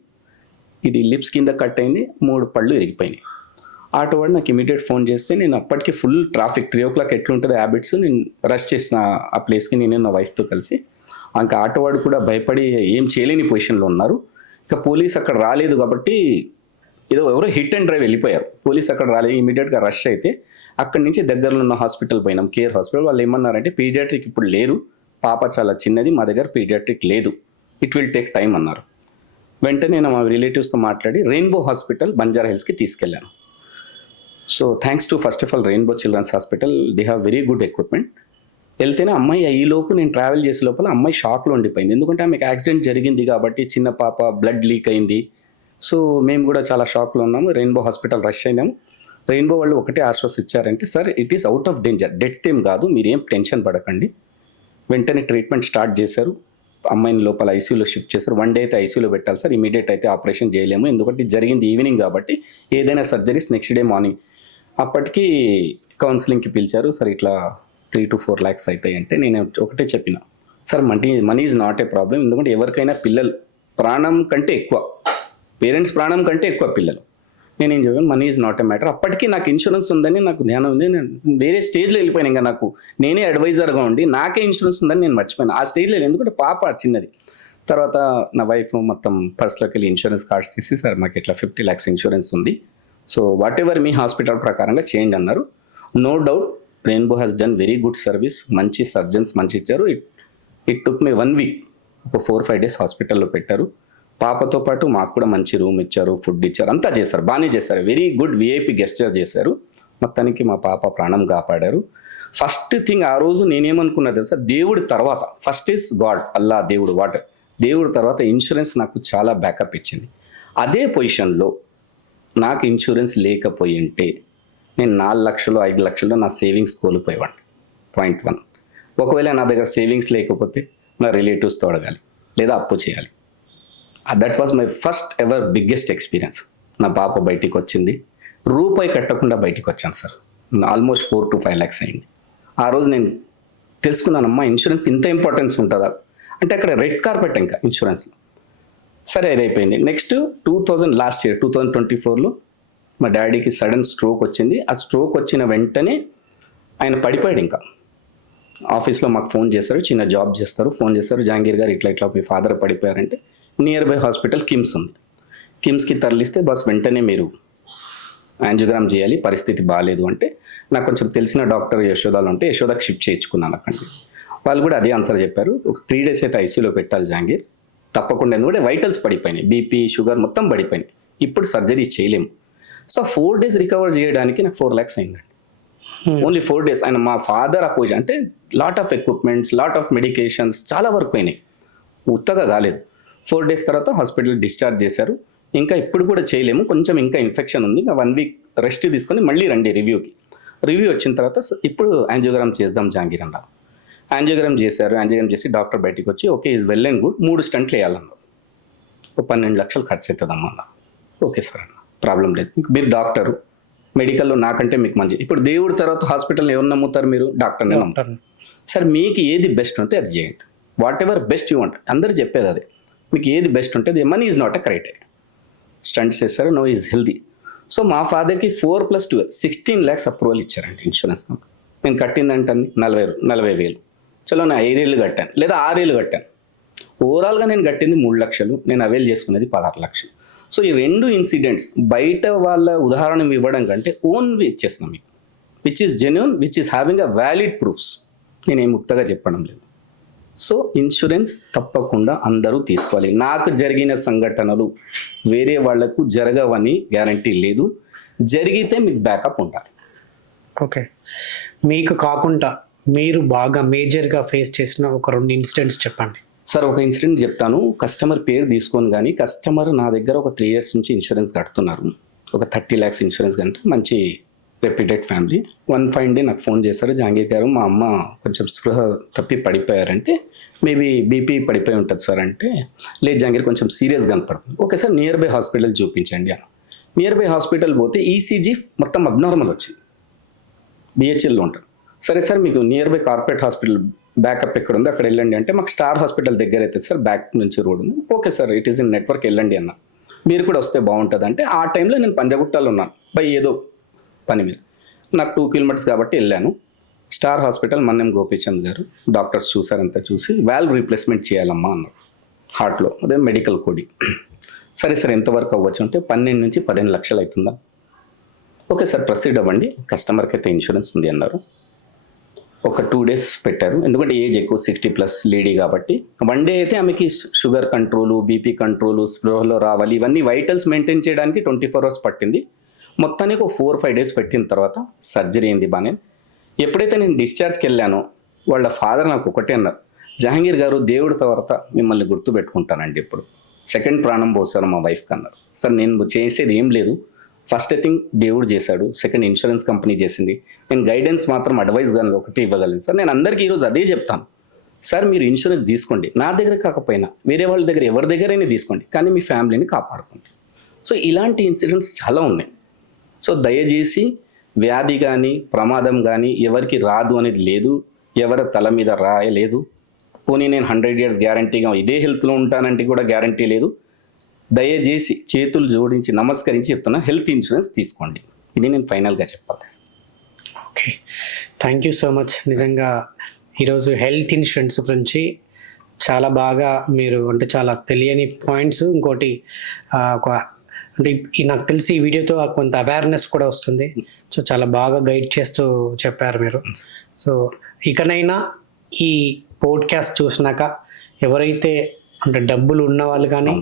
ఇది లిప్స్ కింద కట్ అయింది, 3 పళ్ళు ఇరిగిపోయినాయి. ఆటో వాడు నాకు ఇమీడియట్ ఫోన్ చేస్తే నేను అప్పటికి ఫుల్ ట్రాఫిక్ 3 o'clock ఎట్లుంటుంది హ్యాబిట్స్, నేను రష్ చేసిన ఆ ప్లేస్కి నేను నా వైఫ్తో కలిసి. ఇంకా ఆటో వాడు కూడా భయపడి ఏం చేయలేని పొజిషన్లో ఉన్నారు. ఇంకా పోలీస్ అక్కడ రాలేదు కాబట్టి ఎవరో హిట్ అండ్ డ్రైవ్ వెళ్ళిపోయారు. పోలీస్ అక్కడ రాలేదు. ఇమీడియట్గా రష్ అయితే అక్కడి నుంచి దగ్గరలో ఉన్న హాస్పిటల్ పోయినాం, కేర్ హాస్పిటల్. వాళ్ళు ఏమన్నారంటే పీడియాట్రిక్ ఇప్పుడు లేరు, పాప చాలా చిన్నది, మా దగ్గర పీడియాట్రిక్ లేదు, ఇట్ విల్ టేక్ టైం అన్నారు. వెంటనే నేను మా రిలేటివ్స్తో మాట్లాడి రెయిన్బో హాస్పిటల్ బంజారా హిల్స్కి తీసుకెళ్ళాను. So thanks to first of all Rainbow Children's Hospital, they have very good equipment. వెళ్తేనే అమ్మాయి ఈ లోపు నేను ట్రావెల్ చేసే లోపల అమ్మాయి షాక్లో ఉండిపోయింది. ఎందుకంటే ఆమెకు యాక్సిడెంట్ జరిగింది కాబట్టి చిన్న పాప, బ్లడ్ లీక్ అయింది. సో మేము కూడా చాలా షాక్లో ఉన్నాము. రెయిన్బో హాస్పిటల్ రష్ అయినాము. రెయిన్బో వాళ్ళు ఒకటే ఆశ్వాసం ఇచ్చారంటే, sir it is out of danger, death ఏం కాదు, మీరేం టెన్షన్ పడకండి. వెంటనే ట్రీట్మెంట్ స్టార్ట్ చేశారు. అమ్మాయిని లోపల ఐసీయూలో షిఫ్ట్ చేశారు. 1 day అయితే ఐసీయూలో పెట్టాలి సార్, ఇమీడియట్ అయితే ఆపరేషన్ చేయలేము, ఎందుకంటే జరిగింది ఈవినింగ్ కాబట్టి ఏదైనా సర్జరీస్ నెక్స్ట్ డే మార్నింగ్. అప్పటికి కౌన్సిలింగ్కి పిలిచారు. సార్ ఇట్లా 3 to 4 lakhs అవుతాయి అంటే నేను ఒకటే చెప్పిన, sir money is not a problem. ఎందుకంటే ఎవరికైనా పిల్లలు ప్రాణం కంటే ఎక్కువ, పేరెంట్స్ ప్రాణం కంటే ఎక్కువ పిల్లలు. నేనేం చెప్పాను, money is not a matter. అప్పటికీ నాకు ఇన్సూరెన్స్ ఉందని నాకు ధ్యానం ఉంది. నేను వేరే స్టేజ్లో వెళ్ళిపోయాను. ఇంకా నాకు నేనే అడ్వైజర్గా ఉండి నాకే ఇన్సూరెన్స్ ఉందని నేను మర్చిపోయాను. ఆ స్టేజ్లో ఎందుకంటే పాప చిన్నది. తర్వాత నా వైఫ్ మొత్తం పర్స్లోకి వెళ్ళి ఇన్సూరెన్స్ కార్డ్స్ తీసి, సార్ మాకు ఇట్లా 50 lakhs ఇన్సూరెన్స్ ఉంది, సో వాట్ ఎవర్ మీ హాస్పిటల్ ప్రకారంగా చేయండి అన్నారు. No doubt Rainbow has done very good service. మంచి సర్జన్స్ మంచి ఇచ్చారు. ఇట్ టుక్ మీ 1 week, ఒక 4-5 days హాస్పిటల్లో పెట్టారు. పాపతో పాటు మాకు కూడా మంచి రూమ్ ఇచ్చారు, ఫుడ్ ఇచ్చారు, అంతా చేశారు, బాగానే చేశారు. వెరీ గుడ్ విఐపి గెస్చర్ చేశారు. మొత్తానికి మా పాప ప్రాణం కాపాడారు. ఫస్ట్ థింగ్ ఆ రోజు నేనేమనుకున్నా తెలుసా, దేవుడి తర్వాత ఫస్ట్ ఈస్ గాడ్, అల్లా, దేవుడు, వాటర్, దేవుడి తర్వాత ఇన్సూరెన్స్ నాకు చాలా బ్యాకప్ ఇచ్చింది. అదే పొజిషన్లో నాకు ఇన్సూరెన్స్ లేకపోయి ఉంటే నేను 4 లక్షలు 5 లక్షలు నా సేవింగ్స్ కోల్పోయేవాడిని. పాయింట్ 1. ఒకవేళ నా దగ్గర సేవింగ్స్ లేకపోతే నా రిలేటివ్స్తో అడగాలి లేదా అప్పు చేయాలి. That was my first ever biggest experience. నా పాప బయటికి వచ్చింది, రూపాయి కట్టకుండా బయటికి వచ్చాను సార్. ఆల్మోస్ట్ 4 to 5 lakhs అయింది. ఆ రోజు నేను తెలుసుకున్నానమ్మా ఇన్సూరెన్స్కి ఇంత ఇంపార్టెన్స్ ఉంటుందా అంటే. అక్కడ రెడ్ కార్పెట్ ఇంకా ఇన్సూరెన్స్లో. సరే అది అయిపోయింది. నెక్స్ట్ లాస్ట్ ఇయర్ 2024లో మా డాడీకి సడన్ స్ట్రోక్ వచ్చింది. ఆ స్ట్రోక్ వచ్చిన వెంటనే ఆయన పడిపోయాడు. ఇంకా ఆఫీస్లో మాకు ఫోన్ చేశారు, చిన్న జాబ్ చేస్తారు, ఫోన్ చేస్తారు, జహాంగీర్ గారు ఇట్లా ఇట్లా మీ ఫాదర్ పడిపోయారంటే నియర్ బై హాస్పిటల్ కిమ్స్ ఉంది, కిమ్స్కి తరలిస్తే బస్ వెంటనే మీరు యాంజియోగ్రామ్ చేయాలి, పరిస్థితి బాగాలేదు అంటే. నాకు కొంచెం తెలిసిన డాక్టర్ యశోదాలో ఉంటే యశోదాకి షిఫ్ట్ చేయించుకున్నాను అక్కడికి. వాళ్ళు కూడా అదే ఆన్సర్ చెప్పారు, ఒక 3 days అయితే ఐసీయూలో పెట్టాలి జహాంగీర్ తప్పకుండా, ఎందుకంటే వైటల్స్ పడిపోయినాయి, బీపీ షుగర్ మొత్తం పడిపోయినాయి, ఇప్పుడు సర్జరీ చేయలేము. సో 4 days రికవర్ చేయడానికి నాకు 4 lakhs అయిందండి. Only 4 days. ఆయన మా ఫాదర్ అపోజ్ అంటే lot of equipments, lot of medications చాలా వరకు అయినాయి, ఉత్తగా కాలేదు. 4 days తర్వాత హాస్పిటల్ డిశ్చార్జ్ చేశారు. ఇంకా ఇప్పుడు కూడా చేయలేము, కొంచెం ఇంకా ఇన్ఫెక్షన్ ఉంది, ఇంకా 1 week రెస్ట్ తీసుకొని మళ్ళీ రండి రివ్యూకి. రివ్యూ వచ్చిన తర్వాత ఇప్పుడు యాంజియోగ్రామ్ చేద్దాం జహాంగీర్ అన్నారు. యాంజియోగ్రామ్ చేశారు. యాంజియోగ్రామ్ చేసి డాక్టర్ బయటికి వచ్చి okay is well and good, 3 స్టంట్లు వేయాలన్నారు. 12 లక్షలు ఖర్చు అవుతుందమ్మా అన్న. ఓకే సార్ అన్న, ప్రాబ్లం లేదు, మీరు డాక్టరు, మెడికల్లో నాకంటే మీకు మంచి. ఇప్పుడు దేవుడి తర్వాత హాస్పిటల్ని ఎవరు నమ్ముతారు మీరు? డాక్టర్ని నమ్ముతారు. సార్ మీకు ఏది బెస్ట్ ఉంటే అది చేయండి, whatever best you want. అందరు చెప్పేది అదే, మీకు ఏది బెస్ట్ ఉంటుంది. Money is not a criteria. Stunts చేస్తారు, నో ఈజ్ హెల్దీ. సో మా ఫాదర్కి 4 + 2 16 lakhs అప్రూవల్ ఇచ్చారండి ఇన్సూరెన్స్ కంపెనీ. నేను కట్టిందంటే 40,000. చలో నేను 5 ఏళ్ళు కట్టాను లేదా 6 ఏళ్ళు కట్టాను. ఓవరాల్గా నేను కట్టింది 3 లక్షలు, నేను అవైల్ చేసుకునేది 16 లక్షలు. సో ఈ 2 ఇన్సిడెంట్స్ బయట వాళ్ళ ఉదాహరణ ఇవ్వడం కంటే ఓన్వి ఇచ్చేస్తున్నాం మీకు, which is genuine, which is having a valid proofs. నేనేం ముక్తగా చెప్పడం లేదు. సో ఇన్సూరెన్స్ తప్పకుండా అందరూ తీసుకోవాలి. నాకు జరిగిన సంఘటనలు వేరే వాళ్లకు జరగవని గ్యారంటీ లేదు, జరిగితే మీకు బ్యాకప్ ఉండాలి. ఓకే, మీకు కాకుండా మీరు బాగా మేజర్గా ఫేస్ చేసిన ఒక 2 ఇన్సిడెంట్స్ చెప్పండి. సార్ ఒక ఇన్సిడెంట్ చెప్తాను. కస్టమర్ పేరు తీసుకొని కానీ కస్టమర్ నా దగ్గర ఒక 3 years నుంచి ఇన్సూరెన్స్ కడుతున్నారు. ఒక 30 lakhs ఇన్సూరెన్స్ కంటే మంచి రెప్యూటెడ్ ఫ్యామిలీ. 1 fine day నాకు ఫోన్ చేశారు, జహాంగీర్ గారు మా అమ్మ కొంచెం స్పృహ తప్పి పడిపోయారంటే, మేబీ బీపీ పడిపోయి ఉంటుంది సార్ అంటే, లేదు జహాంగీర్ కొంచెం సీరియస్గా కనపడుతుంది. Okay sir near by hospital చూపించండి అని. నియర్ బై హాస్పిటల్ పోతే ఈసీజీ మొత్తం అబ్నార్మల్ వచ్చింది, బిహెచ్ఎల్లో ఉంటారు. సరే సార్ మీకు near by corporate hospital backup ఎక్కడ ఉంది అక్కడ వెళ్ళండి అంటే, మాకు స్టార్ హాస్పిటల్ దగ్గర అవుతుంది సార్, బ్యాక్ నుంచి రోడ్ ఉంది. Okay sir it is in network, వెళ్ళండి అన్న, మీరు కూడా వస్తే బాగుంటుంది అంటే. ఆ టైంలో నేను పంజగుట్టలో ఉన్నాను బై ఏదో పని మీద, నాకు 2 kilometers కాబట్టి వెళ్ళాను. స్టార్ హాస్పిటల్ మన్నెం గోపీచంద్ గారు డాక్టర్స్ చూసారంతా చూసి వాల్వ్ రీప్లేస్మెంట్ చేయాలమ్మా అన్నారు హార్ట్లో, అదే మెడికల్ కోడింగ్. సరే సార్ ఎంతవరకు అవ్వచ్చు అంటే 12 నుంచి 15 లక్షలు అవుతుందా. ఓకే సార్ ప్రొసీడ్ అవ్వండి, కస్టమర్కి అయితే ఇన్సూరెన్స్ ఉంది అన్నారు. ఒక 2 days పెట్టారు, ఎందుకంటే ఏజ్ ఎక్కువ 60+ లేడీ కాబట్టి. 1 day అయితే ఆమెకి షుగర్ కంట్రోలు, బీపీ కంట్రోలు, స్పృహలో రావాలి, ఇవన్నీ వైటల్స్ మెయింటైన్ చేయడానికి 24 hours పట్టింది. మొత్తానికి ఒక 4-5 days పెట్టిన తర్వాత సర్జరీ అయింది బాగానే. ఎప్పుడైతే నేను డిశ్చార్జ్కి వెళ్ళానో వాళ్ళ ఫాదర్ నాకు ఒకటే అన్నారు, జహాంగీర్ గారు దేవుడి తర్వాత మిమ్మల్ని గుర్తుపెట్టుకుంటానండి, ఇప్పుడు సెకండ్ ప్రాణం పోసారు మా వైఫ్కి అన్నారు. సార్ నేను చేసేది ఏం లేదు, ఫస్ట్ థింగ్ దేవుడు చేశాడు, సెకండ్ ఇన్సూరెన్స్ కంపెనీ చేసింది, నేను గైడెన్స్ మాత్రం అడ్వైస్ కానీ ఒకటి ఇవ్వగలను సార్. నేను అందరికీ ఈరోజు అదే చెప్తాను, సార్ మీరు ఇన్సూరెన్స్ తీసుకోండి, నా దగ్గర కాకపోయినా వేరే వాళ్ళ దగ్గర ఎవరి దగ్గరైనా తీసుకోండి, కానీ మీ ఫ్యామిలీని కాపాడుకోండి. సో ఇలాంటి ఇన్సిడెంట్స్ చాలా ఉన్నాయి. సో దయచేసి వ్యాధి కానీ ప్రమాదం కానీ ఎవరికి రాదు అనేది లేదు, ఎవరి తల మీద రాయలేదు. పోనీ నేను 100 years గ్యారంటీగా ఇదే హెల్త్లో ఉంటానంటే కూడా గ్యారంటీ లేదు. దయచేసి చేతులు జోడించి నమస్కరించి చెప్తున్నా, హెల్త్ ఇన్సూరెన్స్ తీసుకోండి. ఇది నేను ఫైనల్గా చెప్పాలి. Okay, thank you so much. నిజంగా ఈరోజు హెల్త్ ఇన్సూరెన్స్ గురించి చాలా బాగా మీరు అంటే చాలా తెలియని పాయింట్స్, ఇంకోటి ఒక అంటే నాకు తెలిసి ఈ వీడియోతో కొంత అవేర్నెస్ కూడా వస్తుంది. సో చాలా బాగా గైడ్ చేస్తూ చెప్పారు మీరు. సో ఇకనైనా ఈ పోడ్కాస్ట్ చూసినాక ఎవరైతే అంటే డబ్బులు ఉన్న వాళ్ళు కానీ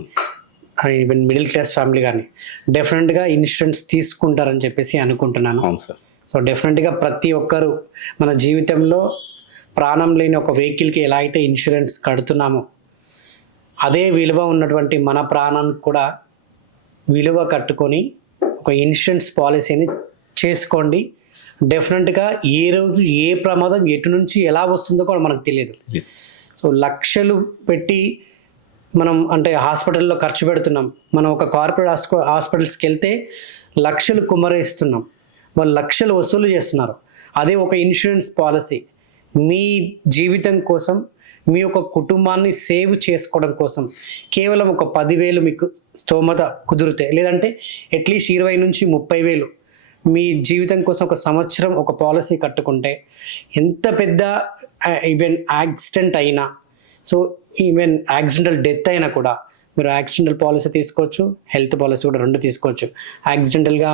ఈవెన్ మిడిల్ క్లాస్ ఫ్యామిలీ కానీ డెఫినెట్గా ఇన్సూరెన్స్ తీసుకుంటారని చెప్పేసి అనుకుంటున్నాను. అవును సార్. సో డెఫినెట్గా ప్రతి ఒక్కరు మన జీవితంలో ప్రాణం లేని ఒక వెహికల్కి ఎలా అయితే ఇన్సూరెన్స్ కడుతున్నామో అదే విలువ ఉన్నటువంటి మన ప్రాణానికి కూడా విలువ కట్టుకొని ఒక ఇన్సూరెన్స్ పాలసీని చేసుకోండి. డెఫినెట్గా ఏ రోజు ఏ ప్రమాదం ఎటు నుంచి ఎలా వస్తుందో కూడా మనకు తెలియదు. సో లక్షలు పెట్టి మనం అంటే హాస్పిటల్లో ఖర్చు పెడుతున్నాం. మనం ఒక కార్పొరేట్ హాస్పిటల్స్కి వెళ్తే లక్షలు కుమ్మరేస్తున్నాం, వాళ్ళు లక్షలు వసూలు చేస్తున్నారు. అదే ఒక ఇన్సూరెన్స్ పాలసీ మీ జీవితం కోసం, మీ యొక్క కుటుంబాన్ని సేవ్ చేసుకోవడం కోసం కేవలం ఒక 10,000 మీకు స్తోమత కుదిరితే, లేదంటే అట్లీస్ట్ 20,000 నుంచి 30,000 మీ జీవితం కోసం ఒక సంవత్సరం ఒక పాలసీ కట్టుకుంటే ఎంత పెద్ద ఈవెన్ యాక్సిడెంట్ అయినా, సో ఈవెన్ యాక్సిడెంటల్ డెత్ అయినా కూడా మీరు యాక్సిడెంటల్ పాలసీ తీసుకోవచ్చు, హెల్త్ పాలసీ కూడా 2 తీసుకోవచ్చు. యాక్సిడెంటల్గా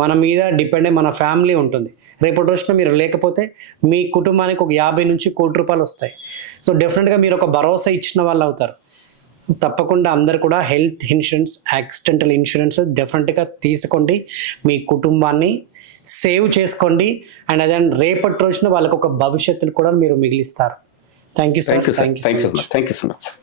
మన మీద డిపెండ్ అయ్యి మన ఫ్యామిలీ ఉంటుంది. రేపటి రోజున మీరు లేకపోతే మీ కుటుంబానికి ఒక 50 నుంచి ₹1 కోటి వస్తాయి. సో డెఫినెట్గా మీరు ఒక భరోసా ఇచ్చిన వాళ్ళు అవుతారు. తప్పకుండా అందరు కూడా హెల్త్ ఇన్సూరెన్స్, యాక్సిడెంటల్ ఇన్సూరెన్స్ డెఫినెట్గా తీసుకోండి. మీ కుటుంబాన్ని సేవ్ చేసుకోండి. అండ్ అదే రేపటి రోజున వాళ్ళకు ఒక భవిష్యత్తును కూడా మీరు మిగిలిస్తారు. Thank you sir. Thank you so much.